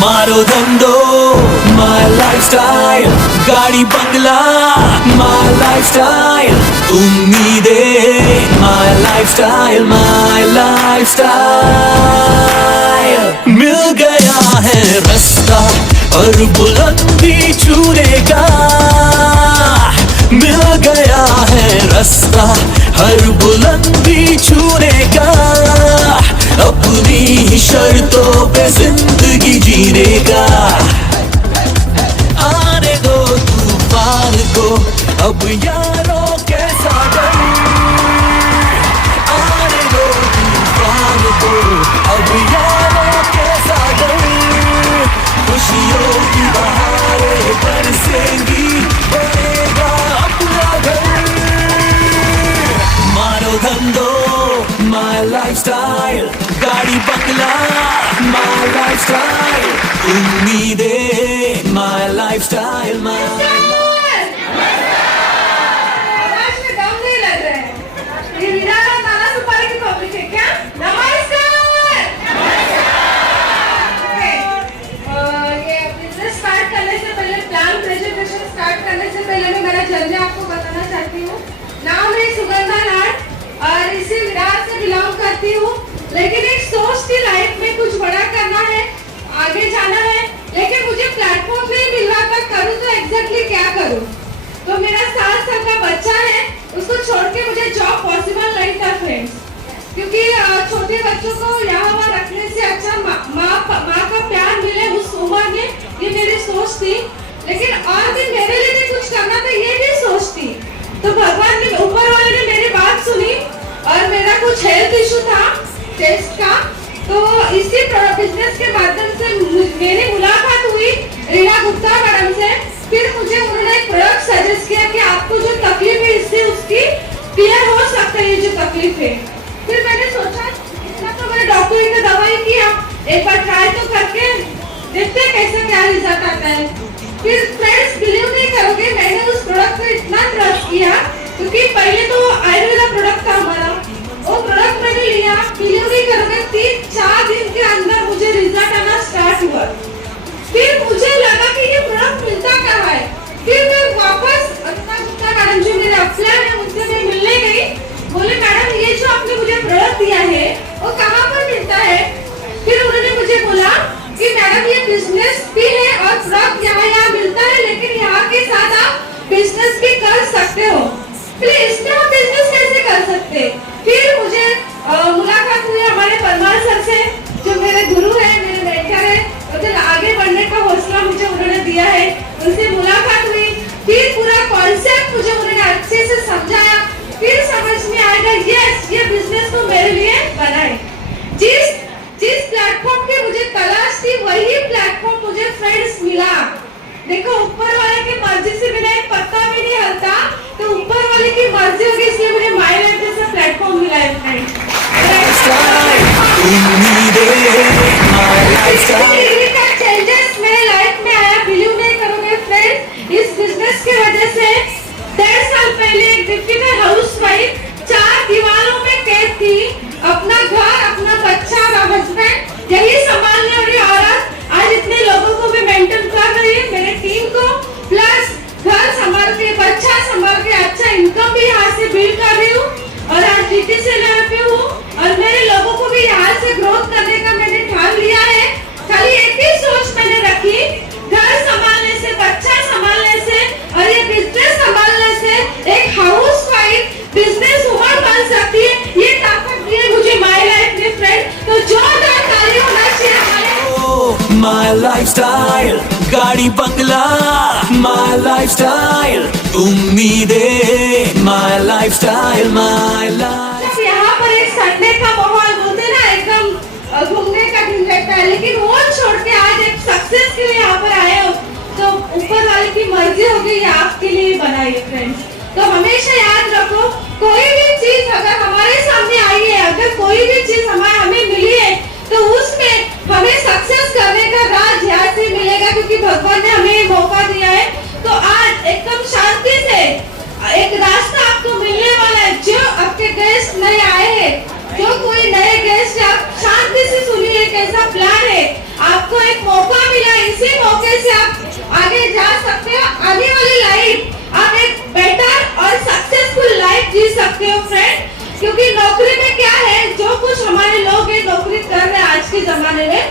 मारो धंधो my lifestyle, गाड़ी बंगला माय लाइफस्टाइल, उम्मीदें माय लाइफस्टाइल, माय लाइफस्टाइल। मिल गया है रास्ता और बुलंदी छूने का, मिल गया है रास्ता हर बुलंदी छूने का, अपनी ही शर्तों पे जिंदगी जीने का। आने दो तूफान को अब यारों कैसा डर, आने दो तूफान को अब यारों कैसा डर, खुशियों की बहारें बरसेंगी बनेगा अपना घर। मारो धंधो माय लाइफस्टाइल, गाड़ी बंगला माय लाइफस्टाइल, उम्मीदें माय लाइफस्टाइल, माय आवाज में दम नहीं लग रहा है। ये विराट और नाना सुपारी की पब्लिक है क्या? नमस्कार। ओके, ये बिजनेस स्टार्ट करने से पहले, प्लान प्रेजेंटेशन स्टार्ट करने से पहले मैं मेरा जर्नी आपको बताना चाहती हूँ। नाम है सुगंधा नाट और इसी विराट से बिलोंग करती हूँ, लेकिन एक सोच थी लाइफ में कुछ बड़ा करना है, आगे जाना है, लेकिन मुझे प्लेटफॉर्म नहीं मिल रहा था, करूँ तो एग्जैक्टली क्या करूँ। तो मेरा 7 साल का बच्चा है, उसको छोड़ के मुझे जॉब पॉसिबल नहीं था फ्रेंड्स, क्योंकि छोटे बच्चों को यहाँ वहाँ रखने से अच्छा माँ का प्यार मिले उस उम्र में, ये मेरी सोच थी। लेकिन और भी मेरे लिए भी कुछ करना था, ये भी सोच थी। तो भगवान ने, ऊपर वाले ने मेरी बात सुनी और मेरा कुछ हेल्थ इशू था चेस्ट का, तो इसी बिजनेस के माध्यम से मेरी मुलाकात हुई रीना गुप्ता मैडम से। फिर मुझे उन्होंने एक प्रयोग सजेस्ट किया कि आपको जो तकलीफ है इससे उसकी क्लियर हो सकता है, ये जो तकलीफ है। फिर मैंने सोचा इतना तो मैंने डॉक्टरी का दवाई किया, एक बार ट्राई तो करके देखते हैं कैसे क्या रिजल्ट आता है। फिर फ्रेंड्स बिलीव नहीं करोगे, मैंने उस प्रोडक्ट पे इतना ट्रस्ट किया, क्योंकि पहले तो आयुर्वेदा प्रोडक्ट था हमारा, वो प्रोडक्ट मैंने लिया, बिलीव नहीं करोगे 3-4 दिन के अंदर मुझे रिजल्ट आना स्टार्ट हुआ। फिर मुझे लगा कि ये प्रोडक्ट मिलता कहाँ है। फिर मैं वापस रीना गुप्ता मैडम जो मेरे अपलाइन है उनसे मैं मिलने गई, बोले मैडम ये जो आपने मुझे प्रोडक्ट दिया है वो कहाँ पर मिलता है। फिर उन्होंने मुझे बोला कि मैडम ये बिजनेस भी है और प्रोडक्ट यहाँ मिलता है, लेकिन यहाँ के साथ आप बिजनेस भी कर सकते हो। फिर इसमें हम बिजनेस कैसे कर सकते। फिर मुझे मुलाकात हुई हमारे परमार सर से, जो मेरे गुरु है, मेरे मेंटर है, मुझे आगे बढ़ने का हौसला मुझे उन्होंने दिया है, उनसे मुलाकात हुई। फिर पूरा कॉन्सेप्ट मुझे उन्होंने अच्छे से समझाया, फिर समझ में आएगा यस ये बिजनेस तो मेरे लिए बना है। जिस प्लेटफॉर्म की मुझे तलाश थी वही प्लेटफॉर्म मुझे फ्रेंड्स मिला। देखो ऊपर वाले की मर्जी से बिना एक पत्ता भी नहीं हलता, तो ऊपर वाले की मर्जी होगी, इसलिए मुझे माय लाइफ जैसा प्लेटफॉर्म मिला है फ्रेंड्स। चेंजेस मेरे लाइफ में आया, बिलीव नहीं करोगे फ्रेंड्स, इस बिजनेस की वजह से 1.5 साल पहले एक डिफिकल्ट हाउसवाइफ 4 दीवारों में कैद थी, अपना घर, अपना बच्चा और हस्बैंड यही संभालने वाली औरत आज इतने लोगों को भी मेंटेन कर रही है, मेरे टीम को, प्लस घर संभाल के, बच्चा संभाल के, अच्छा इनकम भी यहाँ से बिल्ड कर रही हूँ और आज DTC लेवल पे हूँ और मेरे लोगों को भी यहाँ से ग्रोथ करने का मैंने ठान लिया है। खाली एक ही सोच मैंने रखी, घर संभालने से, बच्चा संभालने से और ये बिजनेस संभालने से एक हाउसवाइफ बिजनेस वुमन बन सकती है, ये ताकत दी है मुझे माय लाइफ में फ्रेंड। तो जोरदार ताली होना चाहिए। माय लाइफस्टाइल, गाड़ी बंगला माय लाइफस्टाइल, उम्मीदें माय लाइफस्टाइल, माय लाइफ। यहाँ पर एक संडे का माहौल बोलते ना एकदम घूमने का दिन रहता है, लेकिन वो छोड़ के आज एक सक्सेस के लिए यहाँ पर आए हो, तो ऊपर वाले की मर्जी होगी ये आपके लिए बनाई है फ्रेंड्स। तो हमेशा याद रखो, कोई भी चीज अगर हमारे सामने आई है, अगर कोई भी चीज हमें मिली है, तो उसमें हमें सक्सेस करने का राज यहाँ से मिलेगा, क्योंकि भगवान ने हमें मौका दिया है। तो आज एकदम शांति से एक रास्ता आपको मिलने वाला है। जो आपके गेस्ट नए आए हैं, जो कोई नए गेस्ट आप शांति से सुनिए कैसा प्लान है, आपको एक मौका जा सकते हो, आने वाली लाइफ आप एक बेटर और सक्सेसफुल लाइफ जी सकते हो फ्रेंड। क्योंकि नौकरी में क्या है, जो कुछ हमारे लोग हैं नौकरी कर रहे हैं आज के जमाने में,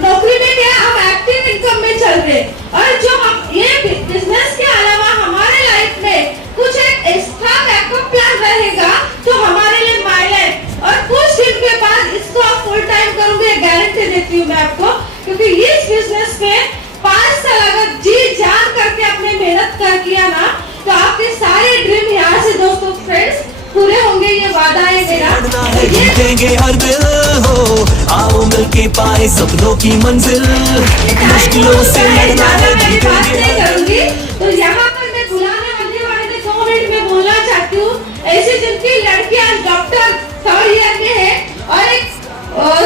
नौकरी में क्या हम एक्टिव इनकम में चल रहे हैं, और जो हम ये बिजनेस के अलावा हमारे लाइफ में कुछ एक एक्स्ट्रा बैकअप प्लान रहेगा तो हमारे लिए माइलेज, और कुछ दिन के बाद इसको आप फुल टाइम करोगे, गारंटी देती हूँ मैं आपको। क्योंकि इस बिजनेस में 5 साल अगर जी जान करके आपने मेहनत कर किया ना, तो आपके सारे ड्रीम यहाँ से दोस्तों फ्रेंड्स पूरे होंगे, ये वादा है मेरा। लड़ना है, जीतेंगे हर दिल हो, आओ मिलके पाए सपनों की मंजिल, मुश्किलों से लड़ना है, जीतेंगे हर करूंगी। तो यहाँ पर मैं बुलाने वाले में 2 मिनट में बोलना चाहती हूँ, ऐसी जिनकी लड़कियां डॉक्टर 3rd ईयर में है और एक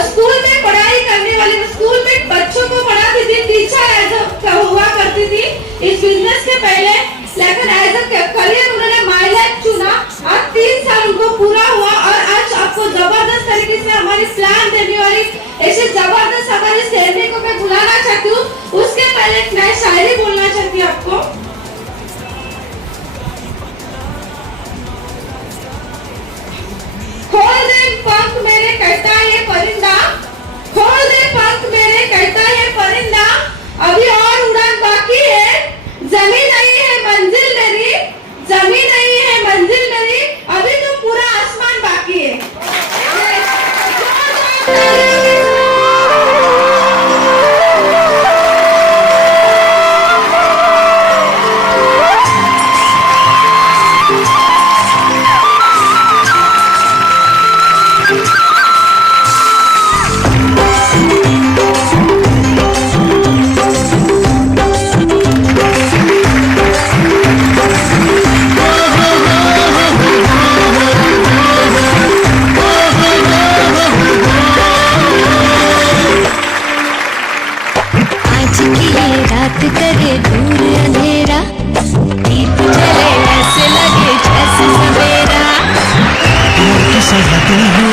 स्कूल में पढ़ाई करने वाली, स्कूल में बच्चों को पढ़ाती थी, टीचर एज हुआ करती थी इस बिजनेस के पहले, लेकिन एज अ करियर उन्होंने माय लाइफ चुना। आज 3 साल उनको पूरा हुआ और आज आपको जबरदस्त तरीके से हमारी प्लान देने वाली ऐसे जबरदस्त हमारी सहमी को मैं बुलाना चाहती हूँ। उसके पहले एक नई शायरी बोलना चाहती हूँ आपको। खोल दे पंख मेरे कहता है परिंदा, खोल दे पंख मेरे कहता है परिंदा, अभी और उड़ान बाकी है, जमीन नहीं है मंजिल मेरी, जमीन नहीं है मंजिल मेरी, अभी तो पूरा आसमान बाकी है। करे दूर अंधेरा, दीप जले ऐसे लगे जैसे सवेरा, की सजाते हो,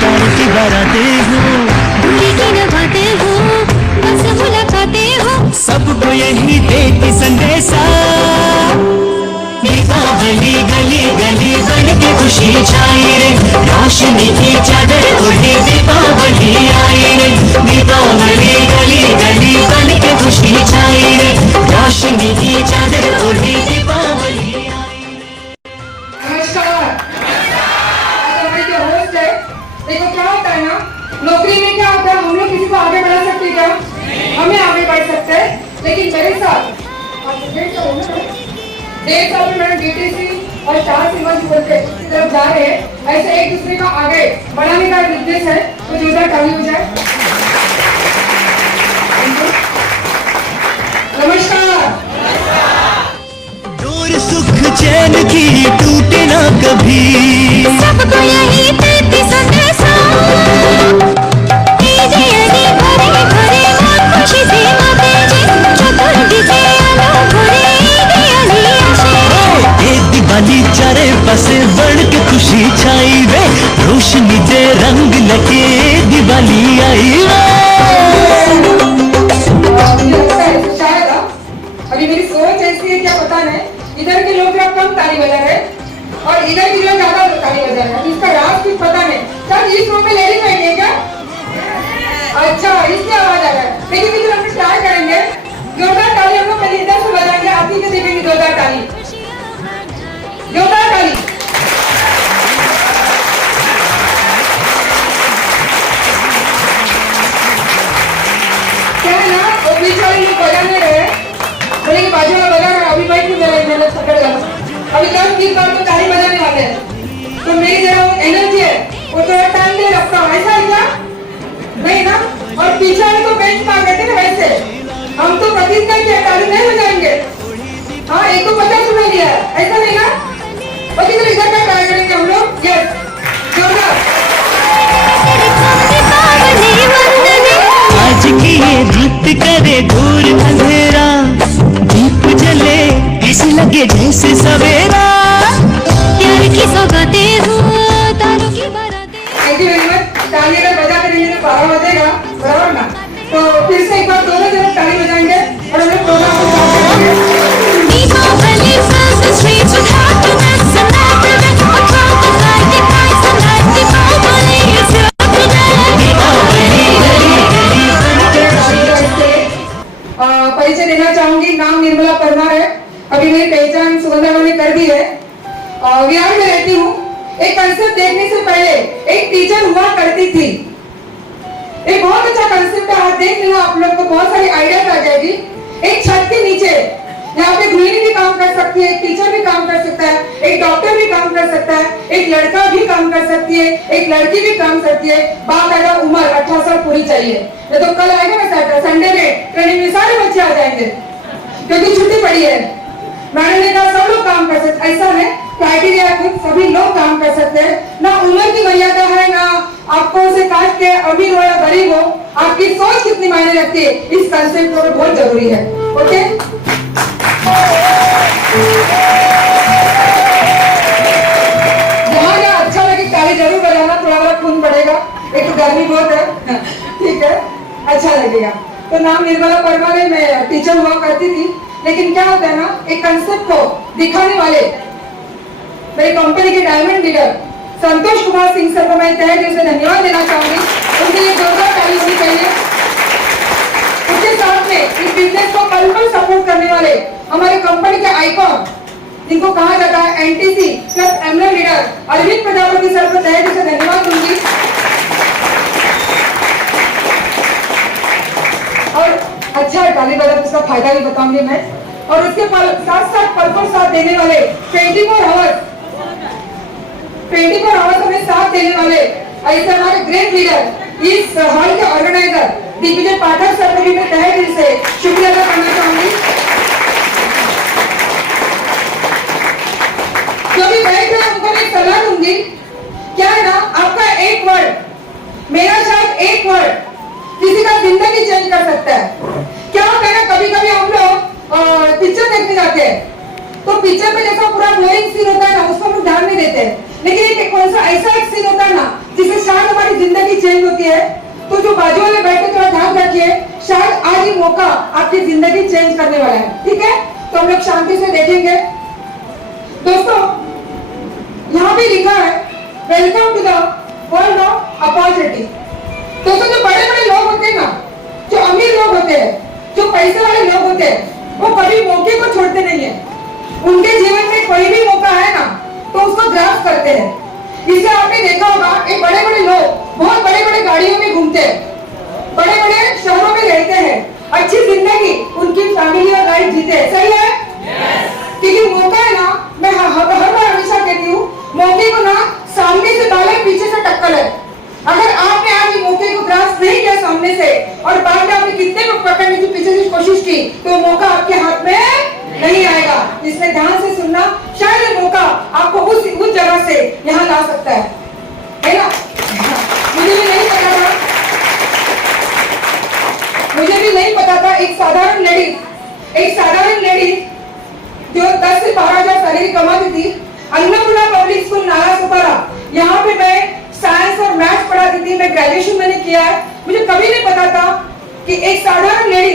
तारों की बाराते हो, भूली की नभाते हो, बस मुलाकाते हो, सबको यही देती संदेशा, दीपावली गली गली बन के खुशी छाई रे, रोशनी की चादर ओढ़े दीपावली आई रे, दीपावली गली गली बन के खुशी छाई रे, रोशनी की चादर ओढ़े दीपावली आई रे। नमस्कार, आज हमारी जो होस्ट है, देखो क्या होता है ना, नौकरी में क्या होता है, हम लोग किसी को आगे बढ़ा सकते हैं क्या, हमें आगे बढ़ सकते हैं, लेकिन मेरे साथ 1.5 साल में मैंने DTC और 4 सिग्मा की तरफ जा रहे हैं, ऐसे एक दूसरे को आगे बढ़ाने का बिजनेस है, तो जोरदार ताली हो जाए। नमस्कार। डोर सुख चैन की टूटे ना कभी, सबको यही देती संदेशा, दीजिए भरे भरे मन खुशी से माते जी, चतुर्दिके आलो भरे दियाली आशे, ए दिवाली चारे पासे बढ़ के खुशी छाई रे, रोशनी दे रंग लगे दिवाली आई रे। मुझे लगता है शायद अभी मेरी सोच ऐसी है, क्या पता नहीं, इधर के लोग कम ताली बजा रहे और इधर के लोग ज्यादा ताली बजा रहे हैं, इसका राज कुछ पता नहीं। सब इस रूम में लेडीज बैठी है क्या? अच्छा, इसलिए आवाज आ रहा है, लेकिन फिर हम ट्राई करेंगे, जोरदार ताली हम लोग पहले इधर से बजाएंगे, आप ही से देखेंगे जोरदार ताली, जोरदार ताली। क्या है ना, वो बीच वाले लोग बजाने रहे, बोले कि बाजू वाला बजा रहा, अभी बैठ के मैंने पकड़ लिया, अभी 10-20 बार तो ताली बजाने वाले हैं, तो मेरी जरा एनर्जी है वो थोड़ा टाइम दे रखता हूँ, ऐसा है क्या? नहीं ना। और पीछे वाले तो बेंच मार देते ना, वैसे हम तो प्रतिज्ञा की ताली नहीं बजाएंगे। हाँ, एक को 50 रुपए दिया है, ऐसा नहीं ना। और किधर इधर का ट्राई करेंगे हम लोग। यस, जोरदार। आज की ये धूप करे दूर अंधेरा, दीप जले ऐसे लगे जैसे सवेरा, प्यार की सौगातें हो, तारों की बारातें। Thank you very much. ताली अगर बजा करेंगे तो 12 बजेगा, बराबर ना। तो फिर से एक बार दोनों तरफ ताली बजाएंगे और हम लोग प्रोग्राम को स्टार्ट करेंगे। एक टीचर हुआ करती थी। एक बहुत अच्छा कंसेप्ट है, आज देख लेना आप लोग को बहुत सारी आइडियाज आ जाएगी। एक छत के नीचे यहाँ पे गृहिणी भी काम कर सकती है, एक टीचर भी काम कर सकता है, एक डॉक्टर भी काम कर सकता है, एक लड़का भी काम कर सकती है, एक लड़की भी काम करती है। बाकायदा उम्र 18 साल पूरी चाहिए। ये तो कल आएगा ना सैटरडे संडे में ट्रेनिंग में सारे बच्चे आ जाएंगे क्योंकि छुट्टी पड़ी है। मैंने ने कहा सब लोग काम कर सकते, ऐसा है क्राइटेरिया कुछ सभी लोग काम कर सकते हैं। ना उम्र की मर्यादा है, ना आपको उसे काट के अमीर हो या गरीब हो, आपकी सोच कितनी मायने रखती है, इस कंसेप्ट को बहुत जरूरी है। ओके, जहाँ अच्छा लगे ताली जरूर बजाना, थोड़ा बड़ा खून बढ़ेगा, एक तो गर्मी बहुत है। ठीक है, अच्छा लगेगा। तो नाम निर्मला परमार है, मैं टीचर हुआ करती थी। लेकिन क्या होता है ना, एक कंसेप्ट को दिखाने वाले मेरी कंपनी के diamond leader Santosh Kumar Singh sir को मैं तहे दिल से धन्यवाद देना चाहूंगी। उनके लिए जोरदार ताली होनी चाहिए। उसके साथ में इस बिजनेस को पल पल सपोर्ट करने वाले हमारे कंपनी के आइकॉन, जिनको कहा जाता है NTC plus ML leader Arvind Prajapati sir को तहे दिल से धन्यवाद दूंगी। और अच्छा है, ताली बजा उसका फायदा भी बताऊंगी मैं। और उसके साथ साथ पल पल साथ देने वाले 24 आवर्स हमें साथ देने वाले ऐसे हमारे ग्रेट लीडर, इस हॉल के ऑर्गेनाइजर दिग्विजय पाठक सर को भी मैं तहे दिल से शुक्रिया अदा करना चाहूंगी। जो भी बैठ रहे हैं उनको मैं सलाह दूंगी, क्या है ना, आपका एक वर्ड, मेरा शायद एक वर्ड किसी का जिंदगी चेंज कर सकता है। क्या होता है ना, कभी कभी हम लोग पिक्चर देखने जाते हैं तो पिक्चर में जैसा पूरा बोरिंग सीन होता है ना, उसको हम ध्यान नहीं देते हैं। लेकिन एक कौन सा ऐसा एक सीन होता है ना जिससे शायद हमारी जिंदगी चेंज होती है। तो जो बाजू वाले बैठे थोड़ा ध्यान रखिए, शायद आज ही मौका आपकी जिंदगी चेंज करने वाला है। ठीक है, तो हम लोग शांति से देखेंगे। दोस्तों, यहाँ भी लिखा है welcome to the world of opportunity. दोस्तों, जो बड़े बड़े लोग होते हैं ना, जो अमीर लोग होते हैं, जो पैसे वाले लोग होते हैं, वो कभी मौके को छोड़ते नहीं है। उनके जीवन में कोई भी मौका है ना तो उसको ग्रास्प करते हैं। इसलिए आपने देखा होगा, एक बड़े बड़े लोग बहुत बड़े बड़े गाड़ियों में घूमते हैं, बड़े बड़े शहरों में रहते हैं, अच्छी जिंदगी उनकी फैमिली और लाइफ जीते हैं। सही है? क्योंकि मौका है ना, मैं हर बार हमेशा कहती हूँ, मौके को ना सामने से डाले, पीछे से टक्कर है। अगर आपने आज मौके को ग्रास्प नहीं किया सामने से और बाद में आपने कितने को पकड़ने की पीछे से कोशिश की, तो मौका आपके हाथ में नहीं आएगा। इसमें ध्यान से सुनना, शायद ये मौका आपको उस जगह से यहाँ ला सकता है ना? मुझे भी नहीं पता था, एक साधारण लेडी जो 10 से 12,000 सैलरी कमाती थी, अन्नपूर्णा पब्लिक स्कूल नाला सुपारा, यहाँ पे मैं साइंस और मैथ्स पढ़ाती थी। मैं ग्रेजुएशन मैंने किया है। मुझे कभी नहीं पता था कि एक साधारण लेडी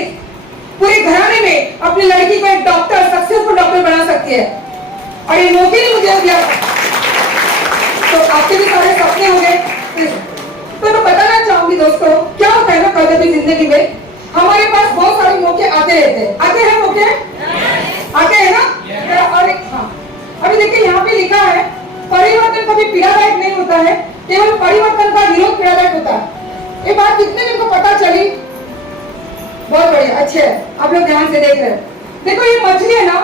पूरे घराने में अपनी लड़की को एक डॉक्टर, सक्सेसफुल डॉक्टर बना सकती है। और ये मौके ने मुझे दिया, तो आपके भी सारे सपने हो गए। तो मैं बताना चाहूंगी दोस्तों, क्या होता है ना, कभी जिंदगी में हमारे पास बहुत सारे मौके आते रहते हैं। आते हैं मौके, आते हैं ना। और हाँ, अभी देखिए यहाँ पे लिखा है, परिवर्तन कभी पीड़ादायक नहीं होता है, केवल परिवर्तन का विरोध पीड़ादायक होता है। ये बात कितने दिन को पता चली? बहुत बढ़िया, अच्छे है, आप लोग ध्यान से देख रहे हैं। देखो ये मछली है ना,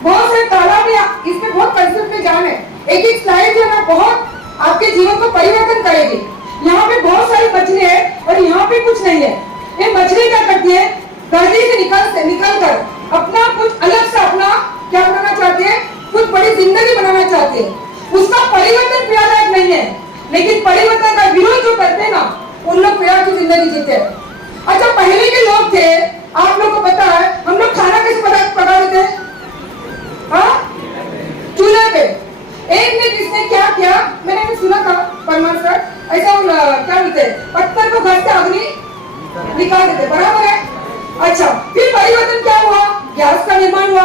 बहुत सारे तालाब में, इसमें बहुत कंसेप्ट में जान है। एक एक स्लाइड जो है ना, बहुत आपके जीवन को परिवर्तन करेगी। यहाँ पे बहुत सारी मछली है और यहाँ पे कुछ नहीं है। ये मछली क्या करती है, गर्दी से निकल कर अपना कुछ अलग सा अपना क्या बनाना चाहती है, कुछ बड़ी जिंदगी बनाना चाहती है। उसका परिवर्तन पीड़ादायक नहीं है, लेकिन परिवर्तन का विरोध जो करते हैं ना, उन लोग पीड़ा की जिंदगी जीते हैं। अच्छा, पहले के लोग थे, आप लोग को पता है, हम लोग खाना कैसे पकाते थे? चूल्हे पे। एक ने किसने क्या किया, मैंने सुना था परमार सर, ऐसा क्या बोलते हैं, पत्थर को घर से अग्नि निकाल देते, बराबर है। अच्छा, फिर परिवर्तन क्या हुआ, गैस का निर्माण हुआ।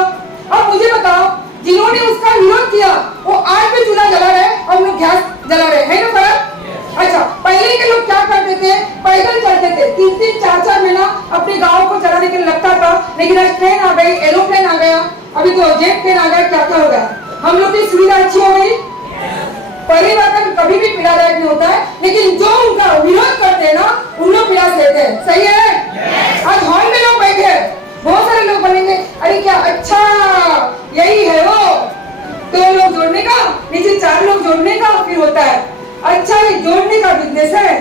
अब मुझे बताओ, जिन्होंने उसका विरोध किया वो आज भी चूल्हा जला रहे और हम लोग गैस जला रहे हैं, ना फर्क? अच्छा, पहले के लोग क्या करते थे, पैदल चलते थे, 3-3, 4-4 महीना अपने गांव को चलाने के लिए लगता था। लेकिन आज ट्रेन आ गई, एरोप्लेन आ गया, अभी तो जेट प्लेन आ गया, क्या क्या हो गया, हम लोग की सुविधा अच्छी हो गई। परिवर्तन कभी भी पीड़ादायक नहीं होता है, लेकिन जो उनका विरोध करते हैं ना उन लोग पीड़ा देते हैं। सही है? आज हॉल में लोग बैठे हैं, बहुत सारे लोग बोलेंगे अरे क्या अच्छा यही है वो, 2 लोग जोड़ने का, नीचे 4 लोग जोड़ने का फिर होता है, अच्छा ये जोड़ने का बिजनेस है।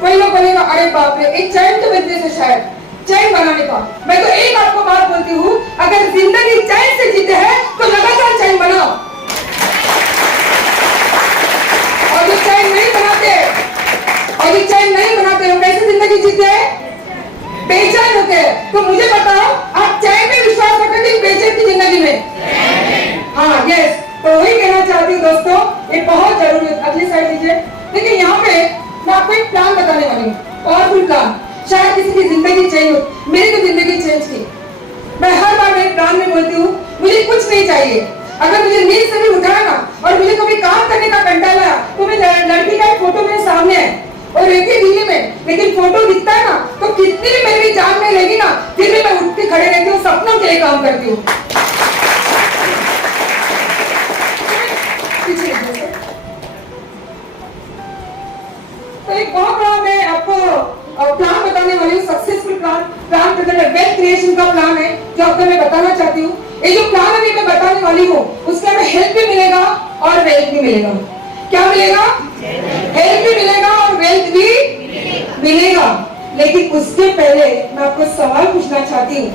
कोई लोग बोलेगा अरे बाप रे एक चैन तो बिजनेस है, शायद चैन बनाने का। मैं तो एक आपको बात बोलती हूँ, अगर जिंदगी चैन से जीते हैं तो लगातार चैन बनाओ, और जो चैन नहीं बनाते हो कैसे जिंदगी जीते हैं? बेचैन होते हैं। तो मुझे बताओ आप चैन में विश्वास करते थे बेचैन की जिंदगी में? हाँ यस, तो वही कहना चाहती हूँ दोस्तों, ये बहुत जरूरी है। अगली साइड लीजिए। देखिए यहाँ पे मैं आपको एक प्लान बताने वाली हूँ, पावरफुल प्लान। शायद किसी की जिंदगी चेंज हो, मेरी तो जिंदगी चेंज की। मैं हर बार मेरे प्लान में बोलती हूँ मुझे कुछ नहीं चाहिए, अगर मुझे नींद से भी उठाया ना और मुझे कभी काम करने का कंटाला आया तो मैं लड़की का एक फोटो मेरे सामने है और रहती है दिल्ली में, लेकिन फोटो दिखता है ना तो कितनी भी मेरी जान में लेगी ना फिर भी मैं उठ के खड़े रहती हूँ, सपनों के लिए काम करती हूँ। तो एक बहुत बड़ा मैं आपको प्लान बताने वाली हूँ, सक्सेसफुल प्लान वेल्थ क्रिएशन का प्लान है जो आपको मैं बताना चाहती हूँ। ये जो प्लान अभी मैं बताने वाली हूँ उसमें हमें हेल्प भी मिलेगा और वेल्थ भी मिलेगा। क्या मिलेगा? हेल्प भी मिलेगा और वेल्थ भी मिलेगा। लेकिन उसके पहले मैं आपको सवाल पूछना चाहती हूँ,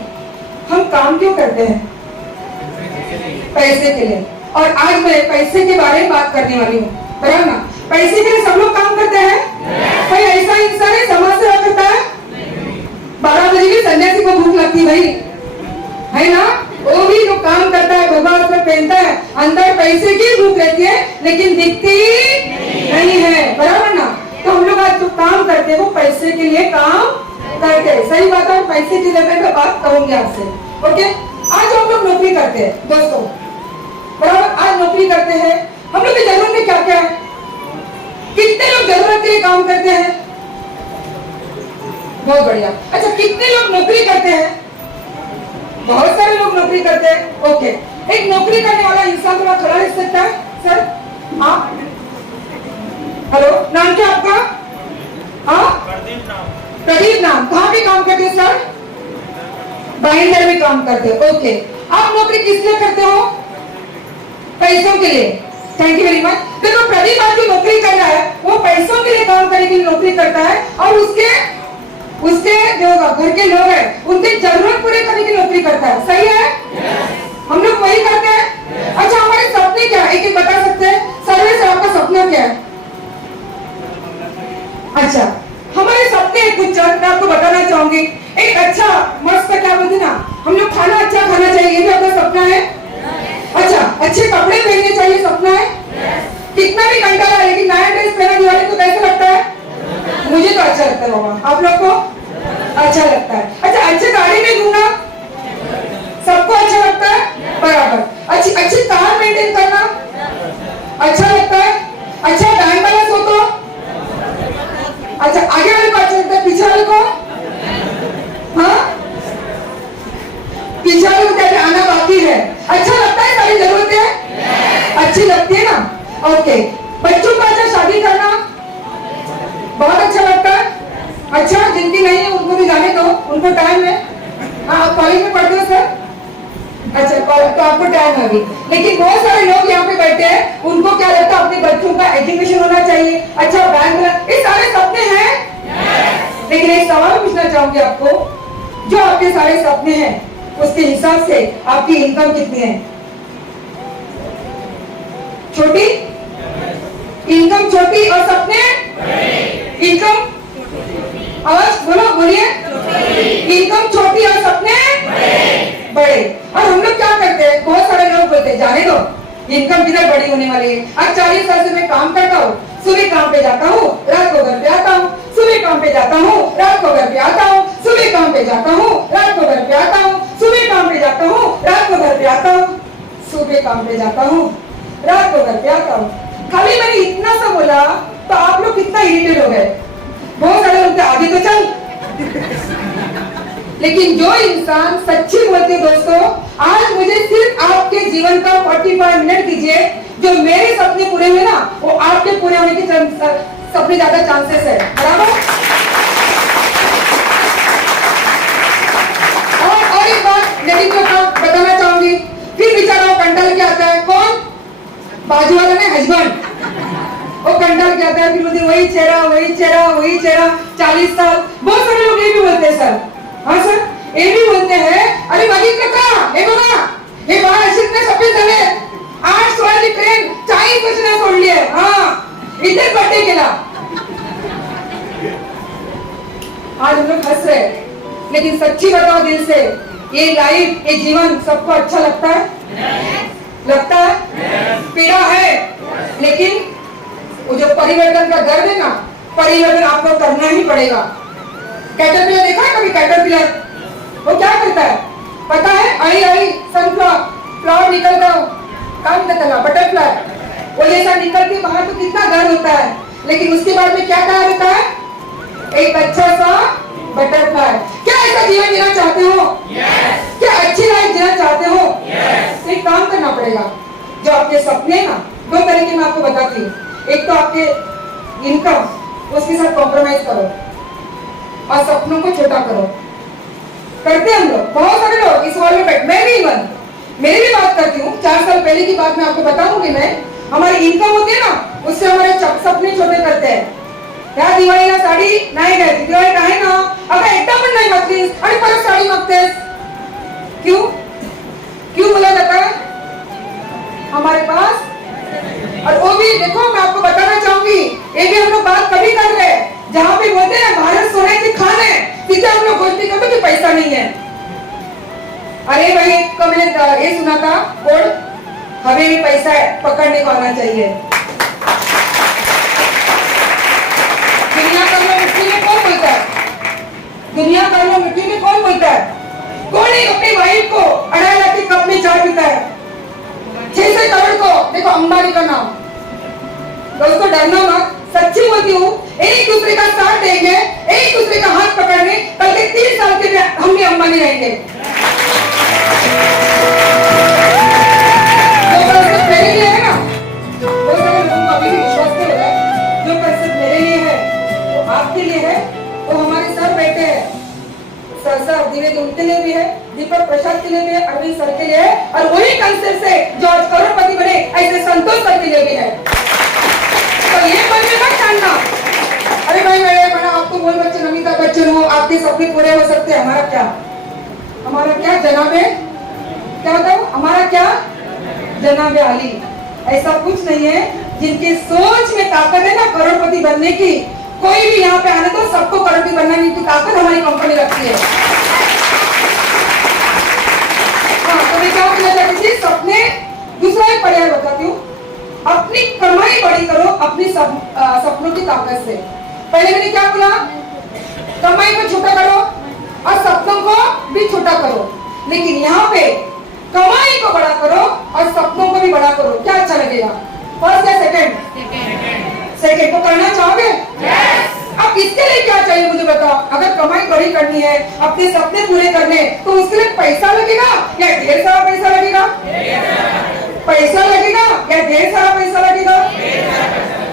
हम काम क्यों करते हैं? पैसे के लिए। और आज मैं पैसे के बारे में बात करने वाली हूँ, बराबर ना? पैसे के लिए सब लोग काम करते हैं? कोई ऐसा इंसान है समाज सेवा करता है? 12 बजे भी सन्यासी को भूख लगती भाई, है ना? वो भी जो काम करता है भगवान उसमें पहनता है, अंदर पैसे की भूख रहती है लेकिन दिखती नहीं है, बराबर ना? तो हम लोग आज जो काम करते हैं वो पैसे के लिए काम करते हैं। सही बात है, पैसे के लिए मैं बात करूंगी आपसे। ओके, आज हम लोग नौकरी करते हैं दोस्तों, बराबर? आज नौकरी करते हैं, हम लोग की जरूरत क्या क्या है? कितने लोग जरूरत के लिए काम करते हैं? बहुत बढ़िया। अच्छा, कितने लोग नौकरी करते हैं? बहुत सारे लोग नौकरी करते हैं। ओके, एक नौकरी करने वाला इंसान थोड़ा खड़ा रह सकता है सर? हाँ, हेलो, नाम क्या आपका? हाँ, प्रदीप नाम। कहाँ पे काम करते हैं सर? बाइंडर में काम करते हो। ओके, आप नौकरी किस लिए करते हो? पैसों के लिए। Thank you very much. देखो, प्रदीप आज जो नौकरी कर रहा है वो पैसों के लिए काम करने के लिए नौकरी करता है और उसके जो घर के लोग हैं उनकी जरूरत पूरी करने की नौकरी करता है। सही है? हम लोग वही करते हैं। अच्छा, हमारे सपने क्या है? एक बता सकते हैं? सर्वे से आपका सपना क्या है? अच्छा, हमारे सपने कुछ चंद मैं आपको बताना चाहूंगी। एक अच्छा मस्त क्या बोलते ना, हम लोग खाना अच्छा खाना चाहिए, ये भी आपका सपना है? अच्छा, अच्छे कपड़े पहनने चाहिए, सपना है? कितना भी कंटाला है लेकिन नया ड्रेस पहना दिवाली को कैसा लगता है? मुझे तो अच्छा लगता है बाबा, आप लोग को अच्छा लगता है? अच्छा, अच्छी गाड़ी में घूमना सबको अच्छा लगता है? बराबर। अच्छी कार मेंटेन करना अच्छा लगता है? अच्छा, बैंक बैलेंस हो तो? अच्छा, आगे वाले को अच्छा लगता है, पीछे वाले को? हाँ, पीछे वाले को क्या आना बाकी है? अच्छा लगता है? सारी जरूरतें अच्छी लगती है ना? ओके, बच्चों का अच्छा शादी करना बहुत अच्छा लगता है? अच्छा, जिनकी नहीं है उनको भी जाने दो, उनको टाइम है। आप कॉलेज में पढ़ते हो सर? अच्छा, तो आपको टाइम है अभी, लेकिन बहुत सारे लोग यहाँ पे बैठे हैं उनको क्या लगता है अपने बच्चों का एजुकेशन होना चाहिए, अच्छा बैंक, ये सारे सपने हैं। लेकिन एक सवाल पूछना चाहूंगी आपको, जो आपके सारे सपने हैं उसके हिसाब से आपकी इनकम कितनी है? छोटी इनकम, छोटी और सपने इनकम, आवाज बोलो, बोलिए। इनकम छोटी और सपने बड़े। और हम लोग क्या करते हैं? बहुत सारे लोग बोलते हैं जाने दो, इनकम किधर बड़ी होने वाली है। आज 40 साल से मैं काम करता हूँ, सुबह काम पे जाता हूँ, रात को घर पे आता हूँ, सुबह काम पे जाता हूँ, रात को घर पे आता हूँ, सुबह काम पे जाता हूँ, रात को घर पे आता हूँ, सुबह काम पे जाता हूँ, रात को घर पे आता हूँ, सुबह काम पे जाता हूँ, रात को घर पे आता हूँ। खाली मैंने इतना सा बोला तो आप लोग कितना इरिटेट हो गए। बहुत सारे लोग आगे तो चल। लेकिन जो इंसान सच्ची बोलते दोस्तों, आज मुझे सिर्फ आपके जीवन का 45 मिनट दीजिए, जो मेरे सपने पूरे हुए ना, वो आपके पूरे होने के सपने ज्यादा चांसेस है, बराबर। और एक बात लेकिन बताना चाहूंगी, फिर बेचारा वो कंटा लेके आता है, कौन? बाजू वाला ने हस्बैंड, वो कंटा लेके आता है, फिर मुझे वही चेहरा 40 साल। बहुत सारे लोग ये भी बोलते हैं सर, हाँ सर, ये भी बोलते हैं, अरे बघितलं का हे बघा, हे बाळ अशीच नाही सफेद झाले, 8 सोळाची ट्रेन 40 वर्षांनी सोडली आहे, हाँ इधर बर्थडे केला। आज हम लोग हंस रहे हैं, लेकिन सच्ची बताओ दिल से, ये लाइफ, ये जीवन सबको अच्छा लगता है? लगता है? पीड़ा है, लेकिन वो जो परिवर्तन का दर्द है ना, परिवर्तन आपको करना ही पड़ेगा। कैटरपिलर देखा है कभी? कैटरपिलर वो क्या करता है पता है? आई सनफ्लावर निकलता, काम निकलता, बटरफ्लाई, वो जैसा निकल के बाहर तो कितना दर्द होता है, लेकिन उसके बाद में क्या तैयार होता है? एक अच्छा सा बटरफ्लाई। क्या ऐसा जीवन जीना चाहते हो? क्या अच्छी लाइफ जीना चाहते हो? एक काम करना पड़ेगा, जो आपके सपने ना, 2 तरीके मैं आपको बताती हूँ। एक तो आपके इनकम, उसके साथ कॉम्प्रोमाइज करो और सपनों को छोटा करो। करते हैं हम लोग, बहुत सारे लोग इस हॉल में बैठ, मैं भी इवन, मेरी भी बात करती हूँ। 4 साल पहले की बात मैं आपको बताऊंगी। मैं, हमारी इनकम होती है ना, उससे हमारे सपने छोटे करते हैं। या दिवाळीला साडी नाही घ्यायची, दिवाळी आहे ना, अगं एकदा पण नाही घातलीस आणि परत साडी मागतेस, क्यों? क्यों बोला जाता है? हमारे पास, और वो भी देखो, मैं आपको बताना चाहूंगी, ये भी हम लोग बात कभी कर रहे हैं, जहाँ पे बोलते हैं भारत सोने की खान है, सीधे हम लोग गोष्ठी करते कि पैसा नहीं है। अरे भाई, कब मैंने ये सुना था कोड, हमें भी पैसा पकड़ने को आना चाहिए। दुनिया का लोग मिट्टी में कौन बोलता है? दुनिया का लोग मिट्टी में कौन बोलता है? कौन एक अपनी वाइफ को 2.5 लाख की कप में चाय पीता है? 600 करोड़ को देखो, अंबानी का नाम। दोस्तों डरना मत, सच्ची बोलती हूँ, एक दूसरे का साथ देंगे, एक दूसरे का हाथ पकड़ने, कल के 30 साल के हम भी अंबानी रहेंगे। जो कंसेप्ट मेरे लिए है ना, वो सारे लोगों को अभी भी विश्वास नहीं हो रहा है। जो कंसेप्ट मेरे लिए है, वो आपके लिए है, वो हमारे सर बैठे हैं, सर द्विवेदी उनके लिए भी है, दीपक प्रसाद के लिए भी है, अरविंद सर के लिए है, और वही कंसेप्ट से जो आज करोड़पति बने, ऐसे संतोष सर के लिए भी है। तो ये बनने मत जानना, अरे भाई मैंने आपको बोल बच्चे अमिताभ बच्चन हो, आपके सपने पूरे हो सकते हैं, हमारा क्या? हमारा क्या जनाबे, क्या बताओ, हमारा क्या जनाबे आली? ऐसा कुछ नहीं है। जिनकी सोच में ताकत है ना करोड़पति बनने की, कोई भी यहाँ पे आने तो सबको करोड़पति बनने की ताकत हमारी कंपनी रखती है। हाँ, तो मैं क्या बोलना चाहती थी, सपने, दूसरा एक पर्याय बताती हूँ, अपनी कमाई बड़ी करो अपनी सपनों की ताकत से। पहले मैंने क्या बोला? कमाई को छोटा करो और सपनों को भी छोटा करो, लेकिन यहाँ पे कमाई को बड़ा करो और सपनों को भी बड़ा करो। क्या अच्छा लगेगा? फर्स्ट या सेकंड? सेकंड को करना चाहोगे? अब इसके लिए क्या चाहिए मुझे बताओ? अगर कमाई बड़ी करनी है, अपने सपने पूरे करने, तो उसके लिए पैसा लगेगा या ढेर सारा पैसा लगेगा? पैसा लगेगा या ढेर सारा पैसा लगेगा?